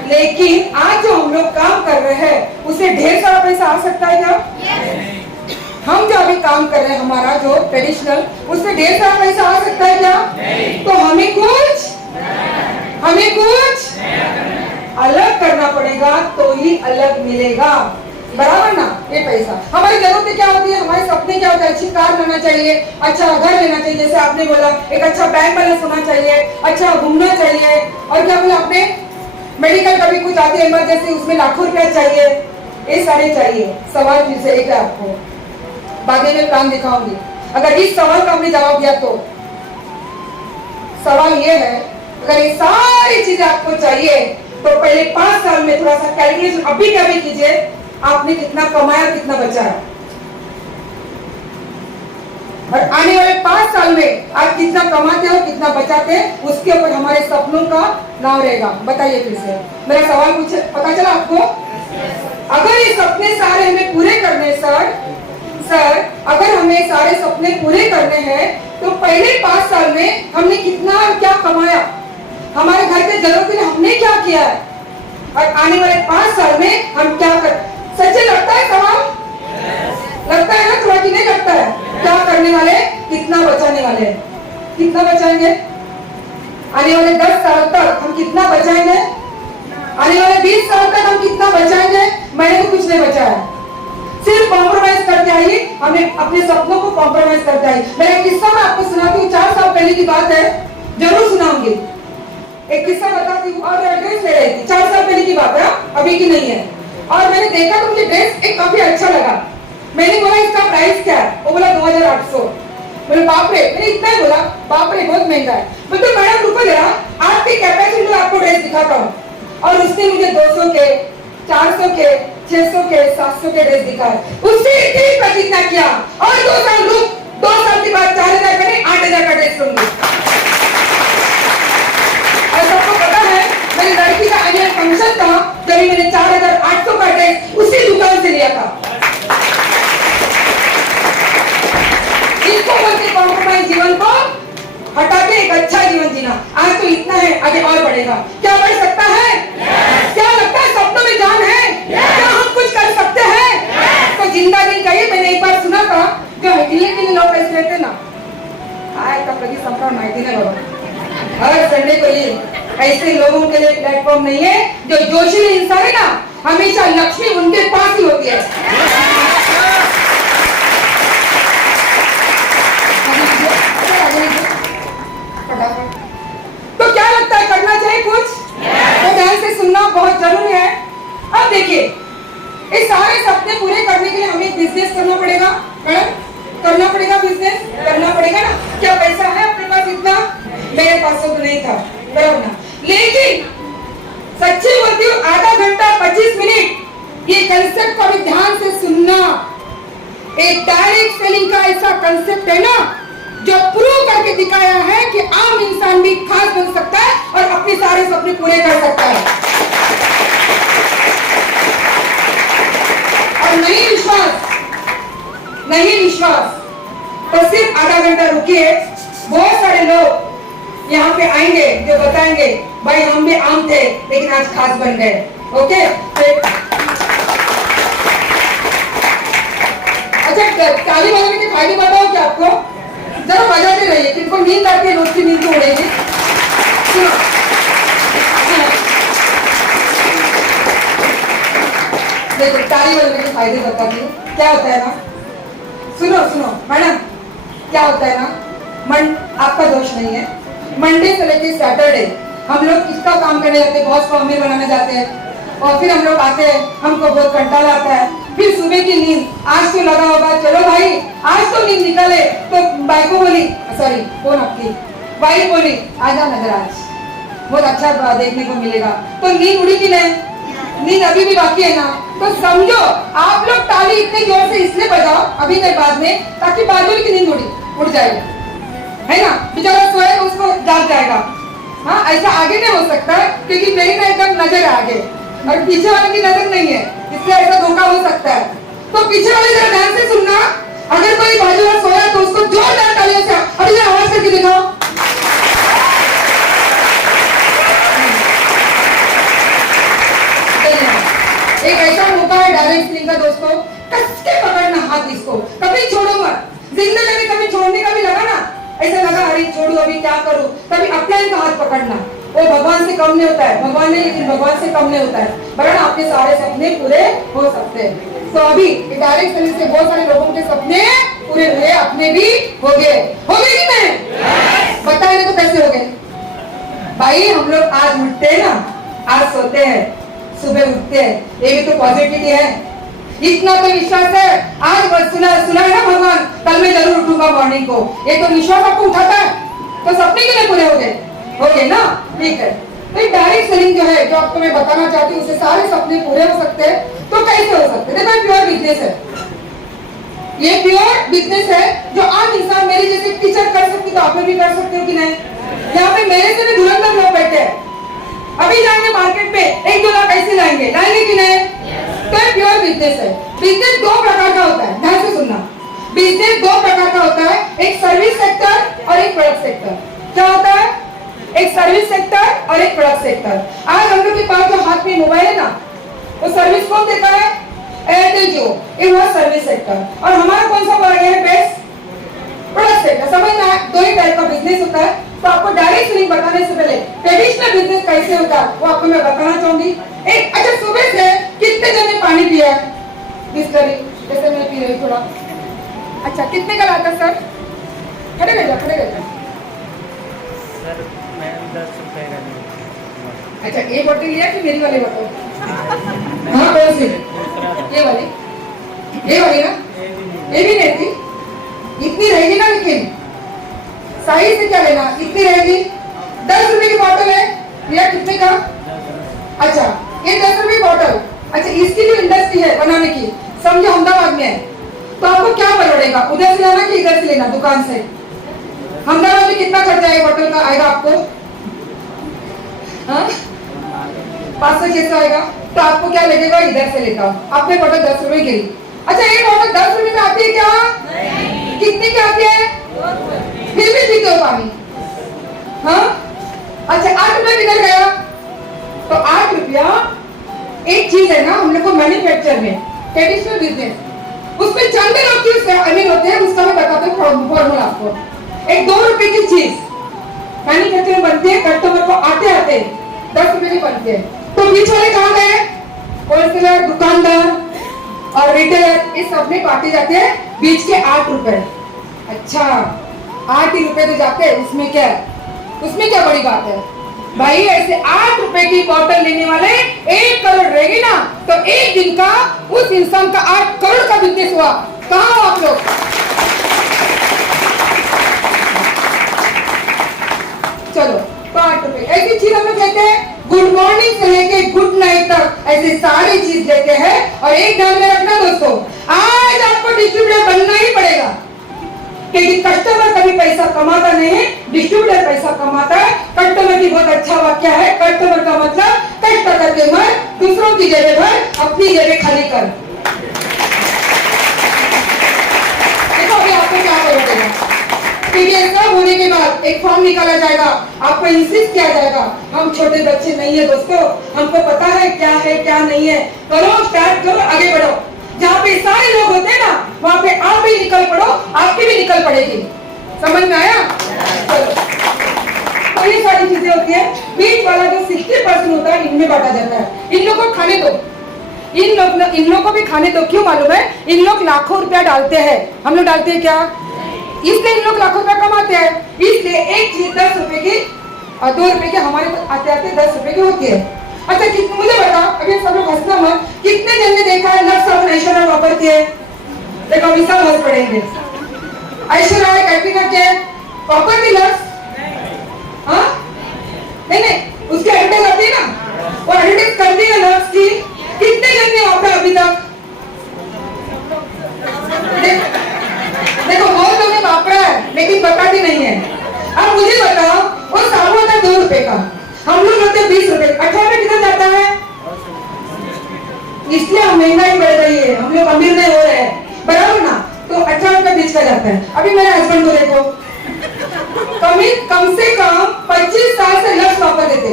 लेकिन आज जो हम लोग काम कर रहे हैं, उससे ढेर सारा पैसा आ सकता है क्या? हम जो अभी काम कर रहे हैं, हमारा जो ट्रेडिशनल, उससे ढेर सारा पैसा आ सकता है क्या? तो हमें कुछ अलग करना पड़ेगा, तो ही अलग मिलेगा, बराबर ना? ये पैसा, हमारी जरूरतें क्या होती है, हमारे सपने क्या होते हैं? अच्छी कार लेना चाहिए, अच्छा घर लेना चाहिए, जैसे आपने बोला, एक अच्छा बैंक बैलेंस होना चाहिए, अच्छा घूमना चाहिए, और क्या बोला आपने, मेडिकल कभी कुछ आती है इमरजेंसी, उसमें लाखों रुपया चाहिए, ये सारे चाहिए। सवाल फिर से एक है, आपको बाद में प्लान दिखाऊंगी। अगर इस सवाल का हमने जवाब दिया तो सवाल ये है, अगर ये सारी चीजें आपको चाहिए, तो पहले 5 साल में थोड़ा सा कैलकुलेशन अभी क्या भी कीजिए, आपने कितना कमाया, कितना बचाया, और आने वाले 5 साल में आप कितना कमाते हो, कितना बचाते हैं, उसके ऊपर हमारे सपनों का नाम रहेगा। बताइए फिर से, मेरा सवाल पूछे, पता चला आपको? अगर ये सपने सारे हमें पूरे करने, सर अगर हमें सारे सपने पूरे करने हैं, तो पहले 5 साल में हमने कितना क्या कमाया, हमारे घर के जरूरत के लिए हमने क्या किया है और आने वाले 5 साल में हम क्या कर। सच्चे लगता है सवाल? लगता है ना थोड़ा कि नहीं लगता है? क्या करने वाले, कितना बचाने वाले, कितना बचाएंगे आने वाले 10 साल तक, हम कितना बचाएंगे आने वाले 20 साल तक, हम कितना बचाएंगे? मैंने तो कुछ नहीं बचाया, सिर्फ कॉम्प्रोमाइज करते आई, हमने अपने सपनों को कॉम्प्रोमाइज करते आई। मैं एक किस्सा मैं आपको सुनाती हूँ, 4 साल पहले की बात है, जरूर सुनाऊंगी। एक किस्सा बताती हूँ और ड्रेस ले रही थी, 4 साल पहले की बात है, अभी की नहीं है। और मैंने देखा तो मुझे ड्रेस एक काफी अच्छा लगा। मैंने बोला इसका प्राइस क्या है? वो बोला 2800। बोले बाप रे, मैंने इतना ही बोला, बाप रे बहुत महंगा है। बोलते मैडम रुको जरा, आपकी कैपेसिटी में आपको ड्रेस दिखाता हूँ। और उसने मुझे 200 के, 400 के, 600 के, 700 के ड्रेस दिखाए। उससे इतनी प्रतिज्ञा किया और 2 साल रुक, 2 साल के बाद 4000 का नहीं 8000 का ड्रेस लूंगी। और सबको पता है मेरी लड़की का एनुअल फंक्शन था, तभी मैंने 4800 का ड्रेस उसी दुकान से लिया था। इसको बोलते कॉम्प्रोमाइज जीवन को हटा के एक अच्छा जीवन जीना। आज तो इतना है, आगे और बढ़ेगा। क्या बढ़ सकता है? क्या लगता है सपनों में जान है? क्या हम कुछ कर सकते हैं? तो जिंदा दिन कहिए। मैंने एक बार सुना था, जो हिले के लिए लोग पैसे लेते ना, आए तब लगी संप्रा माहिती नहीं बाबा, हर संडे को ये ऐसे लोगों के लिए प्लेटफॉर्म नहीं है। जो जोशीले इंसान है ना, हमेशा लक्ष्मी उनके पास ही होती है। तो क्या लगता है करना चाहिए कुछ? तो ध्यान से सुनना बहुत जरूरी है। अब देखिए, इस सारे सपने पूरे करने के लिए हमें बिजनेस करना पड़ेगा। करना पड़ेगा, बिजनेस करना पड़ेगा ना। क्या पैसा है अपने पास इतना? मेरे पास तो नहीं था, बराबर ना। लेकिन सच्ची बोलती हूँ, आधा घंटा 25 मिनट ये कंसेप्ट को भी ध्यान से सुनना। एक डायरेक्ट सेलिंग का ऐसा कंसेप्ट है ना, जो प्रूव करके दिखाया है कि आम इंसान भी खास बन सकता है और अपने सारे सपने पूरे कर सकता है। और नहीं विश्वास तो सिर्फ आधा घंटा रुकिए। बहुत सारे लोग यहाँ पे आएंगे जो बताएंगे भाई हम भी आम थे लेकिन आज खास बन गए। ओके, अच्छा ताली बजाने के फायदे बताओ क्या आपको? जरा बजाते रहिए, किनको नींद आती है, रोज की नींद तो उड़ेगी। देखो ताली बजाने के फायदे बताती हूँ। क्या होता है ना, सुनो मैडम, क्या होता है ना, आपका दोष नहीं है। मंडे से लेके सैटरडे हम लोग किसका काम करने जाते हैं? बॉस को अमीर बनाने जाते हैं। और फिर हम लोग आते हैं, हमको बहुत कंटाला आता है। फिर सुबह की नींद, आज तो लगा होगा चलो भाई आज तो नींद निकाले, तो बाई को बोली, सॉरी कौन आपकी वाइफ बोली आजा नजर आज बहुत अच्छा देखने को मिलेगा। तो नींद उड़ी कि नहीं? नींद अभी भी बाकी है ना। तो समझो आप लोग ताली इतने जोर से इसलिए बजाओ अभी नहीं बाद में, ताकि बाजू की नींद उड़ जाएगी, है ना। बेचारा सोए उसको जाग जाएगा। हाँ, ऐसा आगे नहीं हो सकता क्योंकि मेरी ना एकदम नजर है आगे और पीछे वाले की नजर नहीं है, इसलिए ऐसा धोखा हो सकता है। तो पीछे वाले जरा ध्यान से सुनना, अगर कोई बाजू में सोया तो उसको जोरदार तालियों से अभी जरा आवाज करके दिखाओ। एक ऐसा मौका है डायरेक्ट सेलिंग का दोस्तों, कस के पकड़ना हाथ, इसको कभी छोड़ो मत। जिंदगी में कभी छोड़ने का भी लगा ना, ऐसा लगा अरे छोड़ू अभी क्या करूं, तभी अपलाइन का हाथ पकड़ना। वो भगवान से कम नहीं होता है, भगवान नहीं लेकिन भगवान से कम नहीं होता है। बराबर आपके सारे सपने पूरे हो सकते हैं। तो अभी डायरेक्ट सेलिंग से बहुत सारे लोगों के सपने पूरे हुए, अपने भी हो गए कि नहीं? बताइए तो कैसे हो गए भाई? हम लोग आज उठते हैं ना, आज सोते हैं, सुबह उठते हैं, ये भी तो पॉजिटिविटी है। इतना तो विश्वास है, आज सुना है ना भगवान कल मैं जरूर उठूंगा मॉर्निंग को, ये तो विश्वास आपको उठाता है। तो सपने के लिए पूरे हो गए ना, ठीक है। तो डायरेक्ट सेलिंग जो है, जो आपको मैं बताना चाहती हूँ, उससे सारे सपने पूरे हो सकते हैं। तो कैसे हो सकते हैं? देखो प्योर बिजनेस है, ये प्योर बिजनेस है जो आम इंसान मेरे जैसे टीचर कर सकती, तो आप भी कर सकते हो कि नहीं? यहाँ पे मेरे से भी धुरंधर लोग बैठे हैं, अभी जाएंगे मार्केट में 1-2 लाख ऐसे लाएंगे कि नहीं? तो प्योर बिजनेस है। बिजनेस 2 प्रकार का होता है, ध्यान से सुनना। बिजनेस 2 प्रकार का होता है, एक सर्विस सेक्टर और एक प्रोडक्ट सेक्टर। क्या होता है? एक सर्विस सेक्टर और एक प्रोडक्ट सेक्टर। आज हम लोग के पास जो हाथ में मोबाइल है ना, वो सर्विस कौन देता है? एयरटेल जियो, ये हुआ सर्विस सेक्टर। और हमारा कौन सा पड़ गया है? Best product sector. समझ में आया? दो ही टाइप का बिजनेस होता है। तो आपको डायरेक्ट सेलिंग बताने से पहले ट्रेडिशनल बिजनेस कैसे होता है वो आपको मैं बताना चाहूंगी। एक अच्छा, सुबह से कितने जन ने पानी पिया है? बिस्लरी, जैसे मैं पी रही थोड़ा। अच्छा, कितने का लाता सर? खड़े रह जा, खड़े रह जा। सर मैं 10 रुपए का नहीं। अच्छा, एक बोतल लिया कि मेरी वाली बोतल? हाँ, कौन सी? ये वाली? ये वाली ना? ये भी नहीं थी? इतनी रहेगी ना, लेकिन साइज से क्या लेना, इतनी रहेगी। 10 रुपए की बोतल है, लिया कितने का? अच्छा, ये 10 रुपए की बोतल। अच्छा, इसकी जो इंडस्ट्री है बनाने की, समझो अहमदाबाद में है, तो आपको क्या पड़ेगा? उधर से लेना कि इधर से लेना दुकान से? अहमदाबाद में कितना खर्चा है बोतल का आएगा आपको? 500-600 आएगा। तो आपको क्या लगेगा? इधर से लेता हूँ, आपने बोतल 10 रुपए की। अच्छा, ये बोतल 10 रुपए में आती है क्या? कितने की आती है? फिर भी पीते हो पानी? हाँ? अच्छा, 8 रुपया किधर गया? तो 8 रुपया एक चीज है ना, हम लोग को मैन्युफैक्चर में ट्रेडिशनल बिजनेस, उसमें चंदे लोग क्यों अमीर होते हैं उसका मैं बताता हूँ फॉर्मूला आपको। एक 2 रुपए की चीज मैन्युफैक्चर में बनती है, कस्टमर को आते आते 10 रुपए की बनती है। तो बीच वाले कहाँ गए? होलसेलर, दुकानदार और रिटेलर, इस सब में बांटे जाते हैं बीच के 8 रुपए। अच्छा, 8 ही रुपए तो जाते हैं, उसमें क्या बड़ी बात है भाई? ऐसे 8 रुपए की बोतल लेने वाले 1 करोड़ रहेगी ना, तो एक दिन का उस इंसान का 8 करोड़ का बिजनेस हुआ। कहाँ हो आप लोग? चलो, तो 8 रुपए ऐसी चीज हम लोग कहते हैं। गुड मॉर्निंग से लेके गुड नाइट तक ऐसी सारी चीज लेते हैं। और एक ध्यान में रखना दोस्तों, आज आपको डिस्ट्रीब्यूटर बनना ही पड़ेगा, क्योंकि कस्टमर कभी पैसा कमाता नहीं है, डिस्ट्रीब्यूटर पैसा कमाता है। कस्टमर की बहुत अच्छा वाक्य है, कस्टमर का मतलब कष्ट करके मर, दूसरों की जगह भर, अपनी जगह खाली कर। देखो अभी आपको क्या करोगे, क्योंकि सब होने के बाद एक फॉर्म निकाला जाएगा, आपको इंसिस्ट किया जाएगा। हम छोटे बच्चे नहीं है दोस्तों, हमको पता है क्या है क्या नहीं है। करो, स्टार्ट करो, आगे बढ़ो। जहाँ पे सारे लोग होते हैं ना, वहाँ पे आप भी निकल पड़ो, आपकी भी निकल पड़ेगी। समझ में आया? चलो, तो ये सारी चीजें होती है। बीच वाला जो 60% होता है, इनमें बांटा जाता है। इन लोगों को खाने दो, इन लोगों को भी खाने दो। क्यों मालूम है? इन लोग लाखों रुपया डालते हैं, हम लोग डालते हैं क्या? इसलिए इन लोग लाखों रुपया कमाते हैं। इसलिए एक चीज 10 रुपए की और 2 रुपए की हमारे आते आते 10 रुपए की होती है। अच्छा, मुझे बताओ, अभी सब लोग हंसना मत, कितने जन ने देखा है लक्स साबुन ऐश्वर्या वापरती है? देखो अभी सब हंस पड़ेंगे। ऐश्वर्या कैटरीना के वापरती लक्स? हाँ? नहीं, उसकी एडवर्टाइज आती है ना, वो एडवर्टाइज करती है लक्स की। कितने जन ने वापरा अभी तक? देखो बहुत लोगों ने वापरा है, लेकिन बताती नहीं है। अब मुझे बताओ, वो साबुन था 2 रुपए का, हम लोग होते 20 रुपए, 18 रुपए किधर जाता है? इसलिए हम महंगाई बढ़ रही है, हम लोग अमीर नहीं हो रहे हैं, बराबर ना? तो 18 रुपए बीच का जाता है। अभी मेरे हस्बैंड को देखो, कम से कम 25 साल से लक्स वापर देते,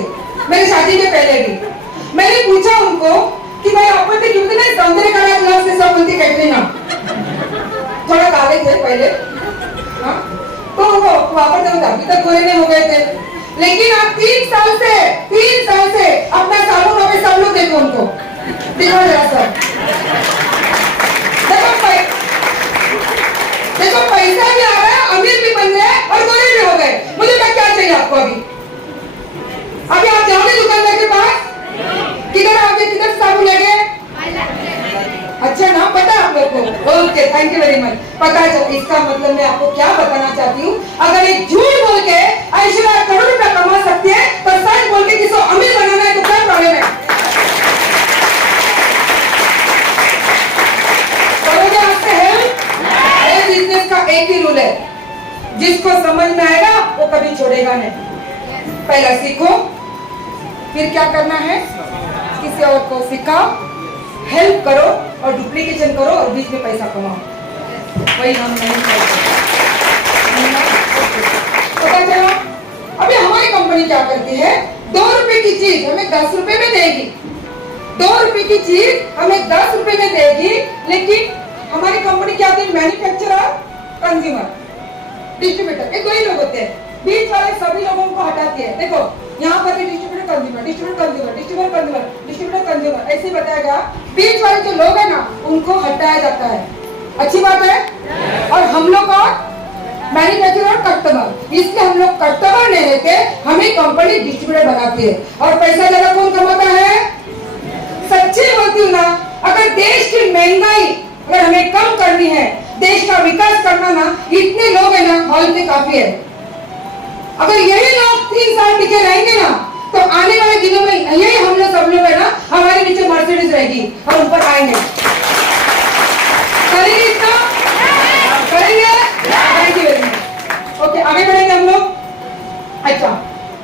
मेरी शादी के पहले भी। मैंने पूछा उनको कि भाई वापरते क्यों? नहीं, सौंदर्य का लक्स से सब बोलती कैटरीना, थोड़ा काले थे पहले, हाँ? तो वो वापरते होते, अभी तक गोरे नहीं हो गए थे। लेकिन आप 3 साल से अपना साबुन वापस सब लोग देखो, उनको दिखाओ जरा सर। देखो पैसा भी आ रहा है, अमीर भी बन गए और गोरे भी हो गए। मुझे क्या चाहिए आपको? अभी आप जाओगे दुकानदार के पास, किधर आओगे, किधर साबुन लेंगे? अच्छा, नाम पता है आप लोग को? Okay, thank you very much. पता है। तो इसका मतलब मैं आपको क्या बताना चाहती हूँ, अगर एक झूठ बोल के ऐश्वर्या करोड़ रुपया कमा सकती है, तो सच बोल के किसी को अमीर बनाना है तो क्या प्रॉब्लम है? करोगे आपसे हेल्प? बिजनेस का एक ही रूल है, जिसको समझ में आएगा वो कभी छोड़ेगा नहीं। पहला सीखो, फिर क्या करना है, किसी और को सिखाओ, हेल्प करो और डुप्लीकेशन करो और बीच में पैसा कमाओ। वही हम नहीं करते। पता चला? अभी हमारी कंपनी क्या करती है, 2 रुपए की चीज हमें 10 रुपए में देगी, 2 रुपए की चीज हमें 10 रुपए में देगी, लेकिन हमारी कंपनी क्या होती है, मैन्युफैक्चरर, कंज्यूमर, डिस्ट्रीब्यूटर, ये दो ही लोग होते हैं, बीच वाले सभी लोगों को हटाती है। देखो यहाँ पर भी distributor consumer, distributor consumer, distributor consumer, distributor consumer, ऐसे बताएगा। बीच वाले जो लोग है ना उनको हटाया जाता है, अच्छी बात है। और हम लोग का मैन्युफैक्चरर और कस्टमर, इसलिए हम लोग कस्टमर नहीं रहते, हमें कंपनी डिस्ट्रीब्यूटर बनाती है। और पैसा ज्यादा कौन कमाता है, सच्ची बोलती हूँ ना, अगर देश की महंगाई अगर हमें कम करनी है, देश का विकास करना ना, इतने लोग है ना हॉल में काफी है। अगर यही लोग 3 साल टिके रहेंगे ना, तो आने वाले दिनों में यही हम लोग सब लोग है ना, हमारे नीचे मर्सिडीज रहेगी और ऊपर आएंगे। करेंगे इसका, करेंगे, thank you very much. Okay, आगे बढ़ेंगे हम लोग। अच्छा,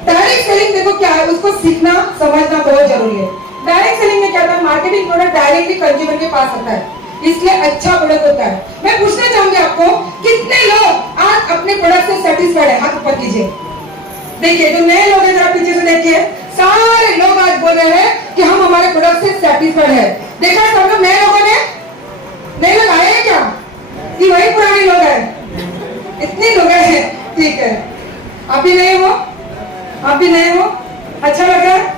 डायरेक्ट सेलिंग देखो क्या है, उसको सीखना समझना बहुत जरूरी है। डायरेक्ट सेलिंग में क्या होता है, मार्केटिंग प्रोडक्ट डायरेक्टली कंज्यूमर के पास आता है, इसलिए अच्छा प्रोडक्ट होता है। मैं पूछना चाहूंगी आपको, कितने लोग आज अपने प्रोडक्ट से सेटिस्फाइड है, हाथ ऊपर कीजिए। देखिए जो नए लोग हैं जरा पीछे से देखिए, सारे लोग आज बोल रहे हैं कि हम हमारे प्रोडक्ट से सेटिस्फाइड है। देखा सब लोग नए लोगों ने, नए लोग आए हैं क्या, कि वही पुराने लोग हैं, इतने लोग हैं, ठीक है। आप भी नए हो, आप भी नए हो, अच्छा लग रहा है,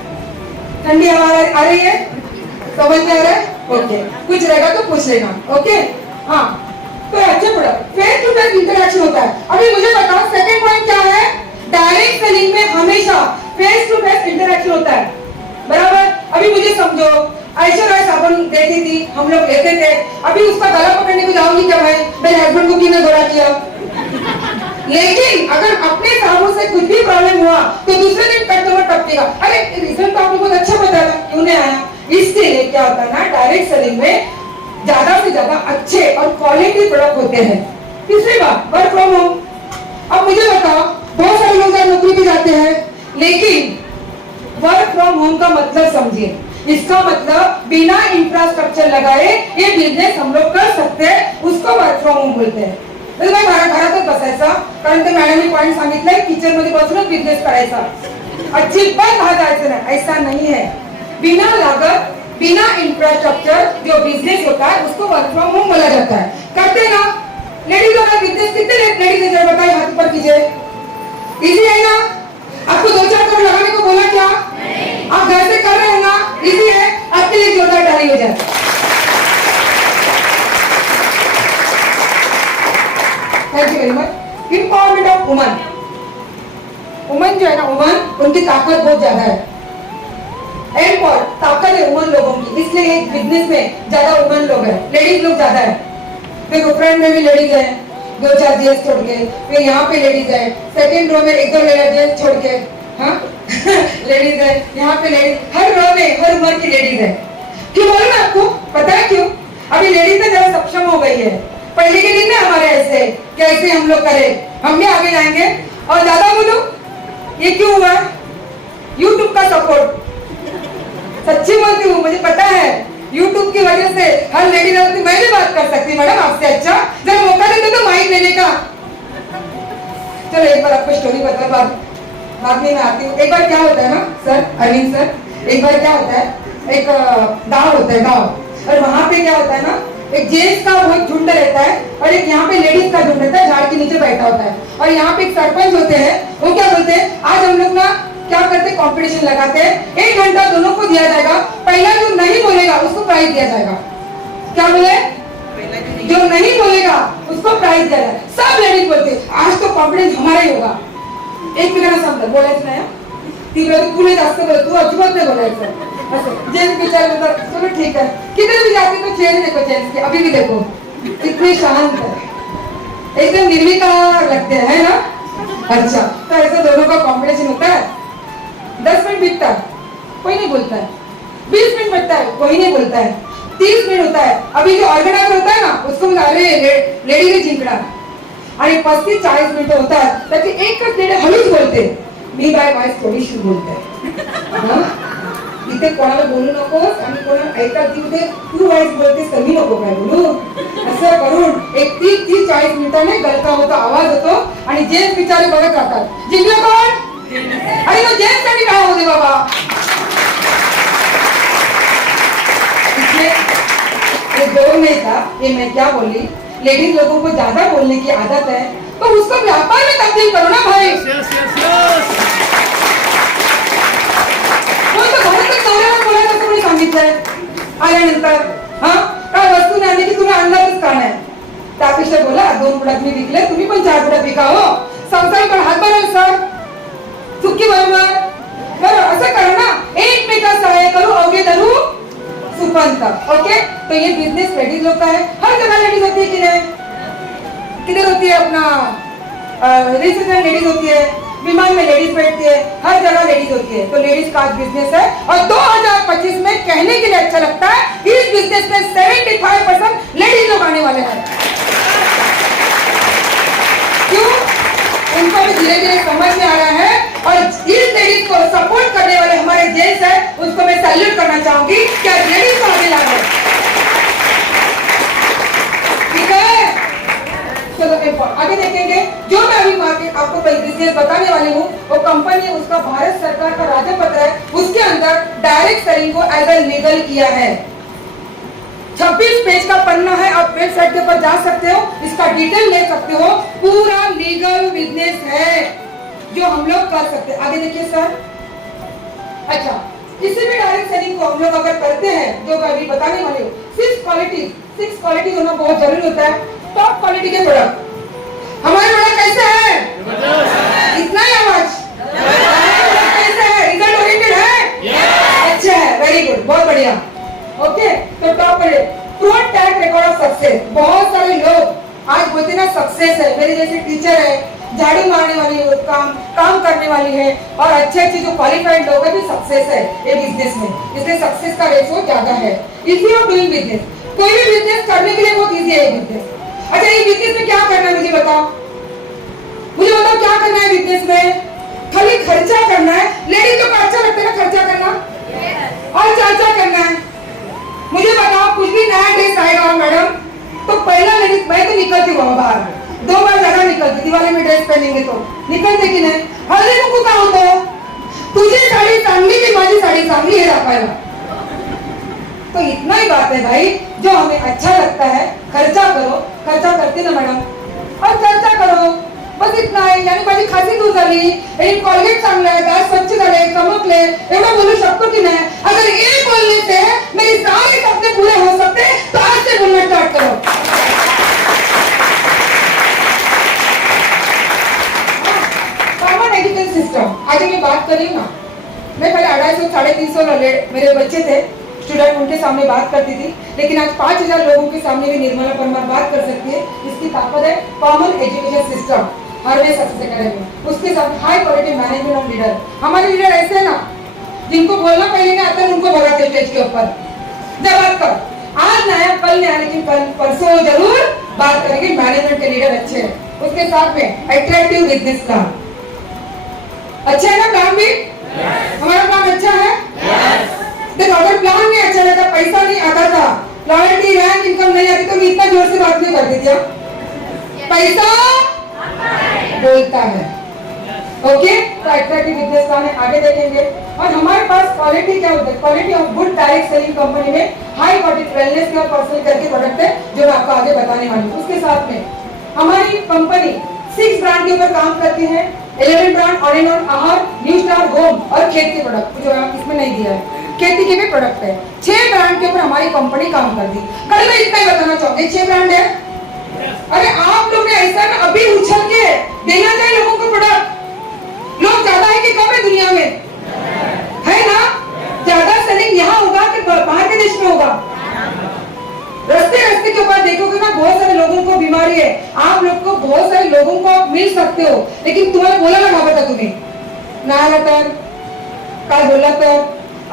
ठंडी हवा आ रही है, समझ में आ रहा है, ओके। कुछ रहेगा तो पूछ लेना, ओके। हाँ, तो अच्छे product, face to face interaction होता है। अभी मुझे बताओ सेकंड पॉइंट क्या है, डायरेक्ट सेलिंग में हमेशा फेस टू फेस इंटरेक्शन होता है, बराबर। अभी मुझे समझो, ऐश्वर्या साबुन देती थी, हम लोग लेते थे, अभी उसका गला पकड़ने को जाऊंगी क्या भाई, मेरे हस्बैंड को किसने गोरा किया। लेकिन अगर अपने साबुन से कुछ भी प्रॉब्लम हुआ तो दूसरे दिन कस्टमर टपकेगा, अरे रीजन तो आपको बहुत अच्छा पता था, क्यों नहीं आया। इसलिए क्या होता है ना, डायरेक्ट सेलिंग में ज्यादा से ज्यादा अच्छे और क्वालिटी प्रोडक्ट होते हैं। तीसरी बात, वर्क फ्रॉम होम। अब मुझे बताओ, बहुत सारे लोग नौकरी पे जाते हैं, लेकिन वर्क फ्रॉम होम का मतलब समझिए, इसका मतलब बिना इंफ्रास्ट्रक्चर लगाए ये बिझनेस हम लोग कर सकते हैं, उसको वर्क फ्रॉम होम बोलते हैं। घरातच बसायचा, कारण ते मॅडमने पॉइंट सांगितलंय, किचन मध्ये बसूनच बिझनेस करायचा, अजिबात बाहेर जायचं नाही, ऐसा नहीं है। बिना लागत, बिना इंफ्रास्ट्रक्चर जो बिजनेस होता है उसको वर्क फ्रॉम होम बोला जाता है। करते ना लेडीज लोग बिजनेस, कितने लेडीज है बताइए, हाथ ऊपर कीजिए। इजी है ना, आपको 2-4 करोड़ लगाने को बोला क्या, आप घर से कर रहे हैं ना, इजी है, आपके लिए जोरदार ताली हो जाए। Thank you very much. Empowerment of woman, woman जो है ना, वुमन उनकी ताकत बहुत ज्यादा है, एम्पावर ताकत है वुमन लोगों की, इसलिए एक बिजनेस में ज्यादा वुमन लोग हैं, लेडीज लोग ज्यादा है। देखो फ्रंट में भी लेडीज है, 2-4 जेंट्स छोड़ के, फिर यहाँ पे लेडीज है, सेकंड रो में 1-2 जेंट्स छोड़ के, हाँ लेडीज है, यहाँ पे लेडीज, हर रो में हर उम्र की लेडीज है। क्यों बोलूं मैं आपको, पता है क्यों, अभी लेडीज में ज्यादा सक्षम हो गई है। पहले के दिन में हमारे ऐसे कैसे हम लोग करें, हम भी आगे जाएंगे। और ज्यादा बोलूं, ये क्यों हुआ, यूट्यूब का सपोर्ट, सच्ची बोलती हूँ, मुझे पता है YouTube की वजह से हर लेडी होती, मैं भी बात कर सकती मैडम आपसे, अच्छा जब मौका देते तो माइक लेने का। चलो एक बार आपको स्टोरी बता, बाद में मैं आती हूँ। एक बार क्या होता है ना सर, अरविंद सर, एक बार क्या होता है, एक गाँव होता है, गाँव, और वहाँ पे क्या होता है ना, एक जेंट्स का बहुत झुंड रहता है और एक यहाँ पे लेडीज का झुंड रहता है, झाड़ के नीचे बैठा होता है। और यहाँ पे एक सरपंच होते हैं, वो क्या बोलते हैं, आज हम लोग ना क्या करते, कंपटीशन लगाते हैं, 1 घंटा दोनों को दिया जाएगा, पहला जो नहीं बोलेगा उसको प्राइज दिया जाएगा। क्या बोले, जो नहीं बोलेगा उसको प्राइज दिया जाएगा। सब लेडीज बोलते आज तो कॉन्फिडेंस हमारा ही होगा। एक मिनिट समजा बोलायचं नाही, तिकडे पुढे जास्त बोल, तू अजिबात नाही बोलायचं असं। जेंट्स विचार करतात, चलो ठीक है, किधर भी जाती तो चेहरे देखो जेंट्स के, अभी भी देखो कितने शांत है, एकदम निर्विकार लगते हैं ना। अच्छा, तो ऐसा दोनों का कॉम्पिटिशन होता है। 10 मिनट बीतता है, कोई नहीं बोलता है, 20 मिनट बीतता है, कोई नहीं बोलता है, 30 मिनट होता है, अभी जो ऑर्गेनाइजर होता है ना उसको लेडी ने जिंकणार, आणि 35-40 मिनिट होतात, त्याची एकच लेडी हळूच बोलते, मी बाय वॉइस थोडीशी बोलते, इथे कोणाला बोलू नकोस आणि कोणाला ऐकत तिथे तू वॉइस बोलतेस तर मी नको काय बोलू, असं करून एक 30-40 मिनिटाने गलका होतो, आवाज होतो, आणि जे बिचारे बघत राहतात, जिंकलं कोण, अरे वो जेंट्स का नहीं कहा होते बाबा। इसलिए ये दौर में था, ये मैं क्या बोली, लेडीज लोगों को ज्यादा बोलने की आदत है, तो उसको व्यापार में तब्दील करो ना भाई। वो तो घरात नवऱ्याला बोलायचं कोणी सांगितलंय आल्यानंतर? हा काय वस्तू नाही आणली की तुम्ही अंदाजच का नाही? त्यापेक्षा बोला 2 प्रोडक्ट मी विकले, तुम्ही पण 4 प्रोडक्ट विका हो, संसार पण हातभार सर चुकी बरोबर बरं असं करा ना, एकमेका सहाय्य करू अवघे धरू सुपंत। ओके, तो ये बिजनेस लेडीज लोग का है, हर जगह लेडीज होती है कि नहीं? किधर होती है अपना रिसेप्शन लेडीज होती है, विमान में लेडीज बैठती है, हर जगह लेडीज होती है। तो लेडीज का बिजनेस है और 2025 में कहने के लिए अच्छा लगता है कि इस बिजनेस में 75% लेडीज लोग आने वाले हैं। क्यों? उनको भी धीरे धीरे समझ में आ रहा है और इस लेडीज को सपोर्ट करने वाले हमारे जेंट्स है, उसको मैं सैल्यूट करना चाहूंगी कि आज लेडीज को आगे ला रहे हैं। ठीक है, चलो आगे देखेंगे। जो मैं अभी मार्केट आपको बिजनेस बताने वाली हूँ, वो कंपनी उसका भारत सरकार का राजपत्र है, उसके अंदर डायरेक्ट सेलिंग को एज ए लीगल किया है। 26 पेज का पन्ना है, आप वेबसाइट के ऊपर जा सकते हो, इसका डिटेल ले सकते हो, पूरा लीगल बिजनेस है जो हम लोग कर सकते हैं। आगे देखिए सर। अच्छा, किसी भी डायरेक्ट सेलिंग को हम लोग अगर करते हैं, जो मैं अभी बताने वाली हूँ, 6 क्वालिटी होना बहुत जरूरी होता है। टॉप क्वालिटी के प्रोडक्ट, हमारे प्रोडक्ट कैसे है? इतना ही आवाज, कैसे है? रिजल्ट ओरिएंटेड है? अच्छा है, वेरी गुड, बहुत बढ़िया। ओके, तो top proven track record of success. बहुत सारे लोग आज बोलते ना सक्सेस है, मेरे जैसे टीचर है, झाड़ू मारने वाली काम करने वाली है और अच्छे जो क्वालिफाइड लोग हैं भी सक्सेस है ये बिजनेस में, इसलिए सक्सेस का रेशो ज्यादा है। इजी ऑफ डूइंग बिजनेस, कोई भी बिजनेस करने के लिए बहुत इजी है ये बिजनेस। अच्छा, ये बिजनेस में क्या करना है मुझे बताओ क्या करना है बिजनेस में? खाली खर्चा करना है। लेडीज को अच्छा लगता है ना खर्चा करना, और चर्चा करना है। मुझे बताओ, कुछ भी नया ड्रेस आएगा मैडम, तो पहला लेडीज, मैं तो निकलती हूँ बाहर, 2 बार ज्यादा निकलती, दिवाली में ड्रेस पहनेंगे तो निकलते की नाही? हळदी कुंकू का होतं? तुझी साडी चांगली की माझी साडी चांगली है दाखवायला। तो इतना ही बात है भाई, जो हमें अच्छा लगता है खर्चा करो, खर्चा करते ना मैडम, और चर्चा करो, बस इतना है। यानी माझी खासी दूर झाली, कॉलगेट चांगला है, दात स्वच्छ झाले, चमकले, एवढं बोलू शकतो की नाही? अगर ये बोलने से मेरे सारे सपने पूरे हो सकते हैं, तो आज से बोलना स्टार्ट करो। कॉमन एजुकेशन सिस्टम, आज मैं बात कर रही हूँ ना, मैं पहले 250-350 मेरे बच्चे थे स्टूडेंट, उनके सामने बात करती थी, लेकिन आज 5000 लोगों के सामने भी निर्मला परमार बात कर सकती है। इसकी ताकत है कॉमन एजुकेशन सिस्टम, हर वे सक्सेस अकेडमी। उसके साथ हाई क्वालिटी मैनेजमेंट और लीडर। हमारे लीडर ऐसे है ना, जिनको बोलना पहले नहीं आता, उनको भगाते स्टेज के ऊपर, जब बात कर, आज नहीं आया, कल नहीं आया, लेकिन कल परसों जरूर बात करेंगे। मैनेजमेंट के लीडर अच्छे हैं। उसके साथ में अट्रैक्टिव बिजनेस प्लान, अच्छा है ना प्लान भी? हमारा प्लान अच्छा है? देखो, अगर प्लान नहीं अच्छा रहता, पैसा नहीं आता था, लॉयल्टी रैंक इनकम नहीं आती, तो मैं इतना जोर से बात नहीं करती थी। पैसा बोलता है। ओके, तो अट्रैक्टिव बिजनेस प्लान है, आगे देखेंगे। और हमारे पास क्वालिटी क्या होता है? Quality of good direct selling company में हाई क्वालिटी वेलनेस के और पर्सनल केयर के प्रोडक्ट है, जो मैं आपको आगे बताने वाली हूँ। उसके साथ में हमारी कंपनी 6 ब्रांड के ऊपर काम करती है। 11 ब्रांड ऑन एंड ऑन, आहार, न्यू स्टार, होम और खेत के प्रोडक्ट, जो इसमें नहीं दिया है, खेती के भी प्रोडक्ट है। 6 ब्रांड के ऊपर हमारी कंपनी काम करती है। कल मैं इतना ही बताना चाहूंगी, 6 ब्रांड है। अरे आप लोग ने ऐसा ना अभी उछल के देना चाहिए लोगों को प्रोडक्ट। लोग ज्यादा है कि कम है दुनिया में? है ना? ज्यादा सेलिंग यहाँ होगा कि बाहर के देश में होगा? रास्ते के ऊपर देखोगे ना, बहुत सारे लोगों को बीमारी है। आप लोग को बहुत सारे लोगों को आप मिल सकते हो, लेकिन तुम्हाला बोला ना बता, तुम्ही ना आला तर काय बोलला तर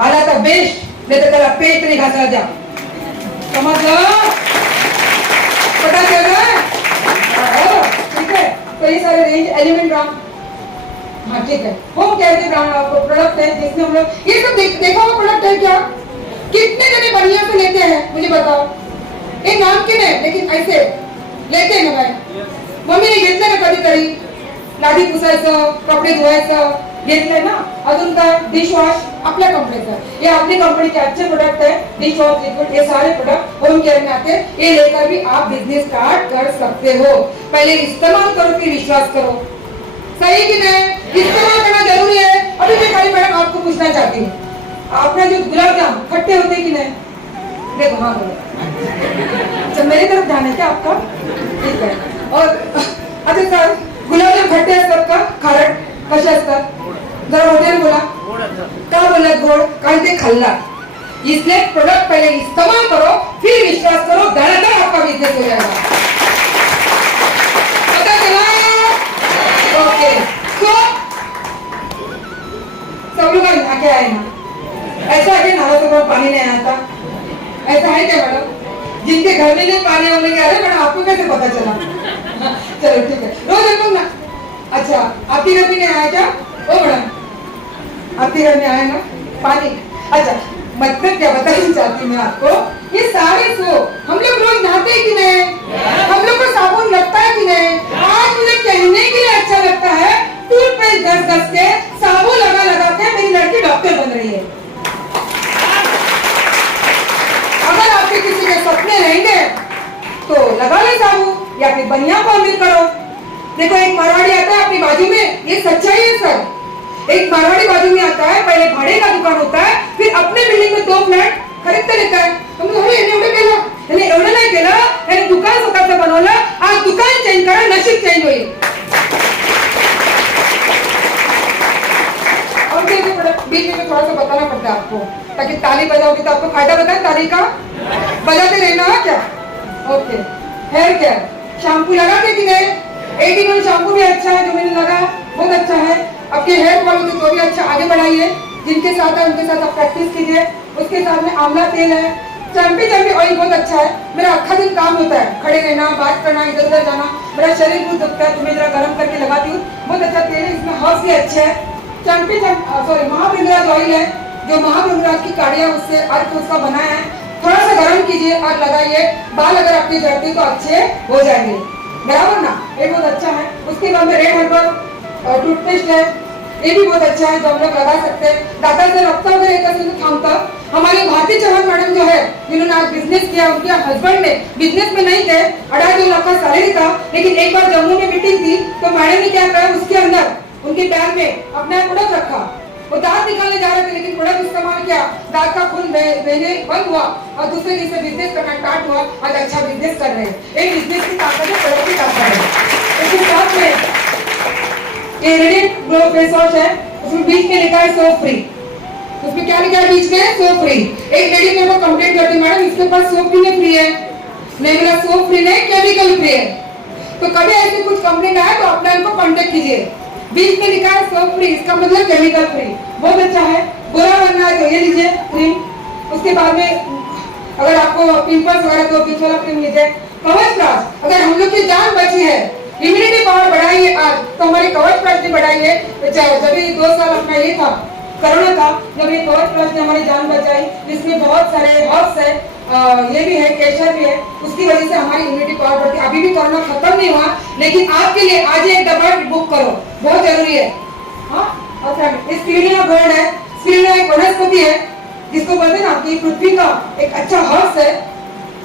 आला तर बेस्ट, नहीं तो त्याला पेट नहीं घासला जा। समझलं? पता चल रहा है? ठीक है। तो ये सारे रेंज एलिमेंट ब्रांड, हाँ ठीक है। होम केयर के ब्रांड प्रोडक्ट है, जिसमें हम लोग ये सब देखा हुआ प्रोडक्ट है क्या? कितने जने बढ़िया से लेते हैं मुझे बताओ? एक नाम के नहीं, लेकिन ऐसे लेते हैं ना भाई। मम्मीने घेतलं ना कधीतरी, लादी पुसायचं, कपडे धुवायचं, घेतलंय ना. अजून काय, डिश वॉश आपल्या कंपनीचं, ये अपनी कंपनी के अच्छे प्रोडक्ट है. डिश वॉश, लिक्विड, ये सारे प्रोडक्ट होम केयर में आते हैं. ये लेकर भी आप बिजनेस स्टार्ट कर सकते हो. पहले इस्तेमाल करो फिर विश्वास करो. सही कि नहीं? इस्तेमाल करना जरूरी है. अभी मैं खाली मैडम आपको पूछना चाहती हूँ, आपने जो गुलाब जाम खट्टे होते कि नहीं? देखो हाँ बोलो. अच्छा मेरी तरफ ध्यान है क्या आपका? ठीक है. और अच्छा सर, गुलाबजाम खट्टे असतात का खारट कसे असतात? जरा मोठ्याने बोला. का बोलत गोड? कारण ते खाल्ला. इसलिए प्रोडक्ट पहले इस्तेमाल करो फिर विश्वास करो, धड़ाधड़ आपका बिजनेस हो जाएगा. पता चला? ओके. तो सब लोग आके आए ना, ऐसा है कि नालों से पानी नहीं आया था, ऐसा है क्या मैडम? जिनके घर में नहीं पानी होने के, अरे मैडम आपको कैसे पता चला? चलो ठीक है, रोज हम लोग ना. अच्छा आपके घर में नहीं आया क्या? ओ मैडम आपके घर में आया ना पानी? अच्छा मतलब क्या बताना चाहती मैं आपको, ये सारे सोप हम लोग रोज नहाते हैं कि नहीं? हम लोग को साबुन लगता है कि नहीं? आज मुझे कहने के लिए अच्छा लगता है, टूथपेस्ट घस घस के साबुन लगा लगा के मेरी लड़की डॉक्टर बन रही है. अगर आपके किसी के सपने रहेंगे तो लगा ले साबुन या फिर बनिया को अमीर करो. देखो एक मारवाड़ी आता है अपनी बाजू में, ये सच्चाई है सर. एक मारवाड़ी बाजू में आता है, पहले भाड़े का दुकान होता है, फिर अपने बिल्डिंग में 2 फ्लॅट खरीदता लेता है. एवढं केलं, याने एवढं नाही केलं, याने दुकान स्वतःचं बनवलं. आज दुकान चेंज करा, नशीब चेंज होईल. और बीच में थोड़ा सा बताना पड़ता है आपको, ताकि ताली बजाओगे तो आपको फायदा बताए ताली का. बजाते रहना है क्या? ओके. हेयर केयर शैम्पू लगाते कि नहीं? 81 शैम्पू भी अच्छा है, जो मैंने लगा बहुत अच्छा है. आपके हेयर फॉल होते तो भी अच्छा, आगे बढ़ाइए. जिनके साथ है उनके साथ आप प्रैक्टिस कीजिए. उसके साथ में आंवला तेल है, चैंपी ऑयल बहुत अच्छा है. मेरा आखा दिन काम होता है, खड़े रहना, बात करना, इधर उधर जाना, मेरा शरीर बहुत दुखता है, तो मैं जरा गर्म करके लगाती हूँ. बहुत अच्छा तेल है, इसमें हर्ब्स भी अच्छे है. महाभृंगराज ऑयल है, जो महाभृंगराज की काड़िया उससे अर्थ उसका बनाया है. थोड़ा सा गर्म कीजिए और लगाइए. बाल अगर आपके झड़ते तो अच्छे हो जाएंगे, बराबर ना? ये बहुत अच्छा है. उसके बाद में रेड हर्बल टूथपेस्ट है, ये भी बहुत अच्छा है, जो हम लोग लगा सकते हैं. दादाचं रक्त वगैरे येत असेल तर थांबतं. हमारे भारती चौहान मैडम जो है, जिन्होंने आज बिजनेस किया, उनके हस्बैंड ने बिजनेस में नहीं थे, 2.5 लाख का सैलरी था, लेकिन एक बार जम्मू में मीटिंग थी तो मैडम ने क्या करा, उसके अंदर उनके बैग में अपना प्रोडक्ट रखा. वो दांत निकालने जा रहे थे, लेकिन प्रोडक्ट इस्तेमाल किया, दांत का खून बहने बंद हुआ और दूसरे दिन से बिजनेस करना स्टार्ट हुआ. आज अच्छा बिजनेस कर रहे हैं. एक बिजनेस की ताकत है, प्रोडक्ट की ताकत है. इसके साथ में ये रेडिएंट ग्लो फेस वॉश है, उसमें बीच में लिखा है सो फ्री. उसमें क्या लिखा है बीच में? So free. एक लेडी मेरे को कंप्लेंट करती, मैडम इसके पास सोप भी नहीं फ्री है. नहीं, मेरा सोप फ्री नहीं, केमिकल फ्री है. तो कभी ऐसे कुछ कंप्लेंट आए तो अपना इनको कांटेक्ट कीजिए. बीच में लिखा है सोप फ्री, इसका मतलब केमिकल फ्री. बहुत अच्छा है. गोरा बनना है तो ये लीजिए क्रीम. उसके बाद में अगर आपको पिंपल्स वगैरह तो बीच वाला क्रीम लीजिए. कवच प्राश, अगर हम लोग की जान बची है, इम्यूनिटी पावर बढ़ाई है आज, तो हमारी कवच प्राश ने बढ़ाई है. जब ये 2 साल अपना ये था, कोरोना था, जब ये कवच प्राश ने हमारी जान बचाई, जिसमें बहुत सारे हर्ब्स है, ये भी है, केसर भी है, उसकी वजह से हमारी इम्यूनिटी पावर बढ़ती है. अभी भी कोरोना खत्म नहीं हुआ, लेकिन आपके लिए आज एक डब्बा बुक करो, बहुत जरूरी है. हाँ, और स्पिरुलिना गोल्ड है. स्पिरुलिना एक वनस्पति है, जिसको बोलते हैं ना कि पृथ्वी का एक अच्छा हर्ब्स है,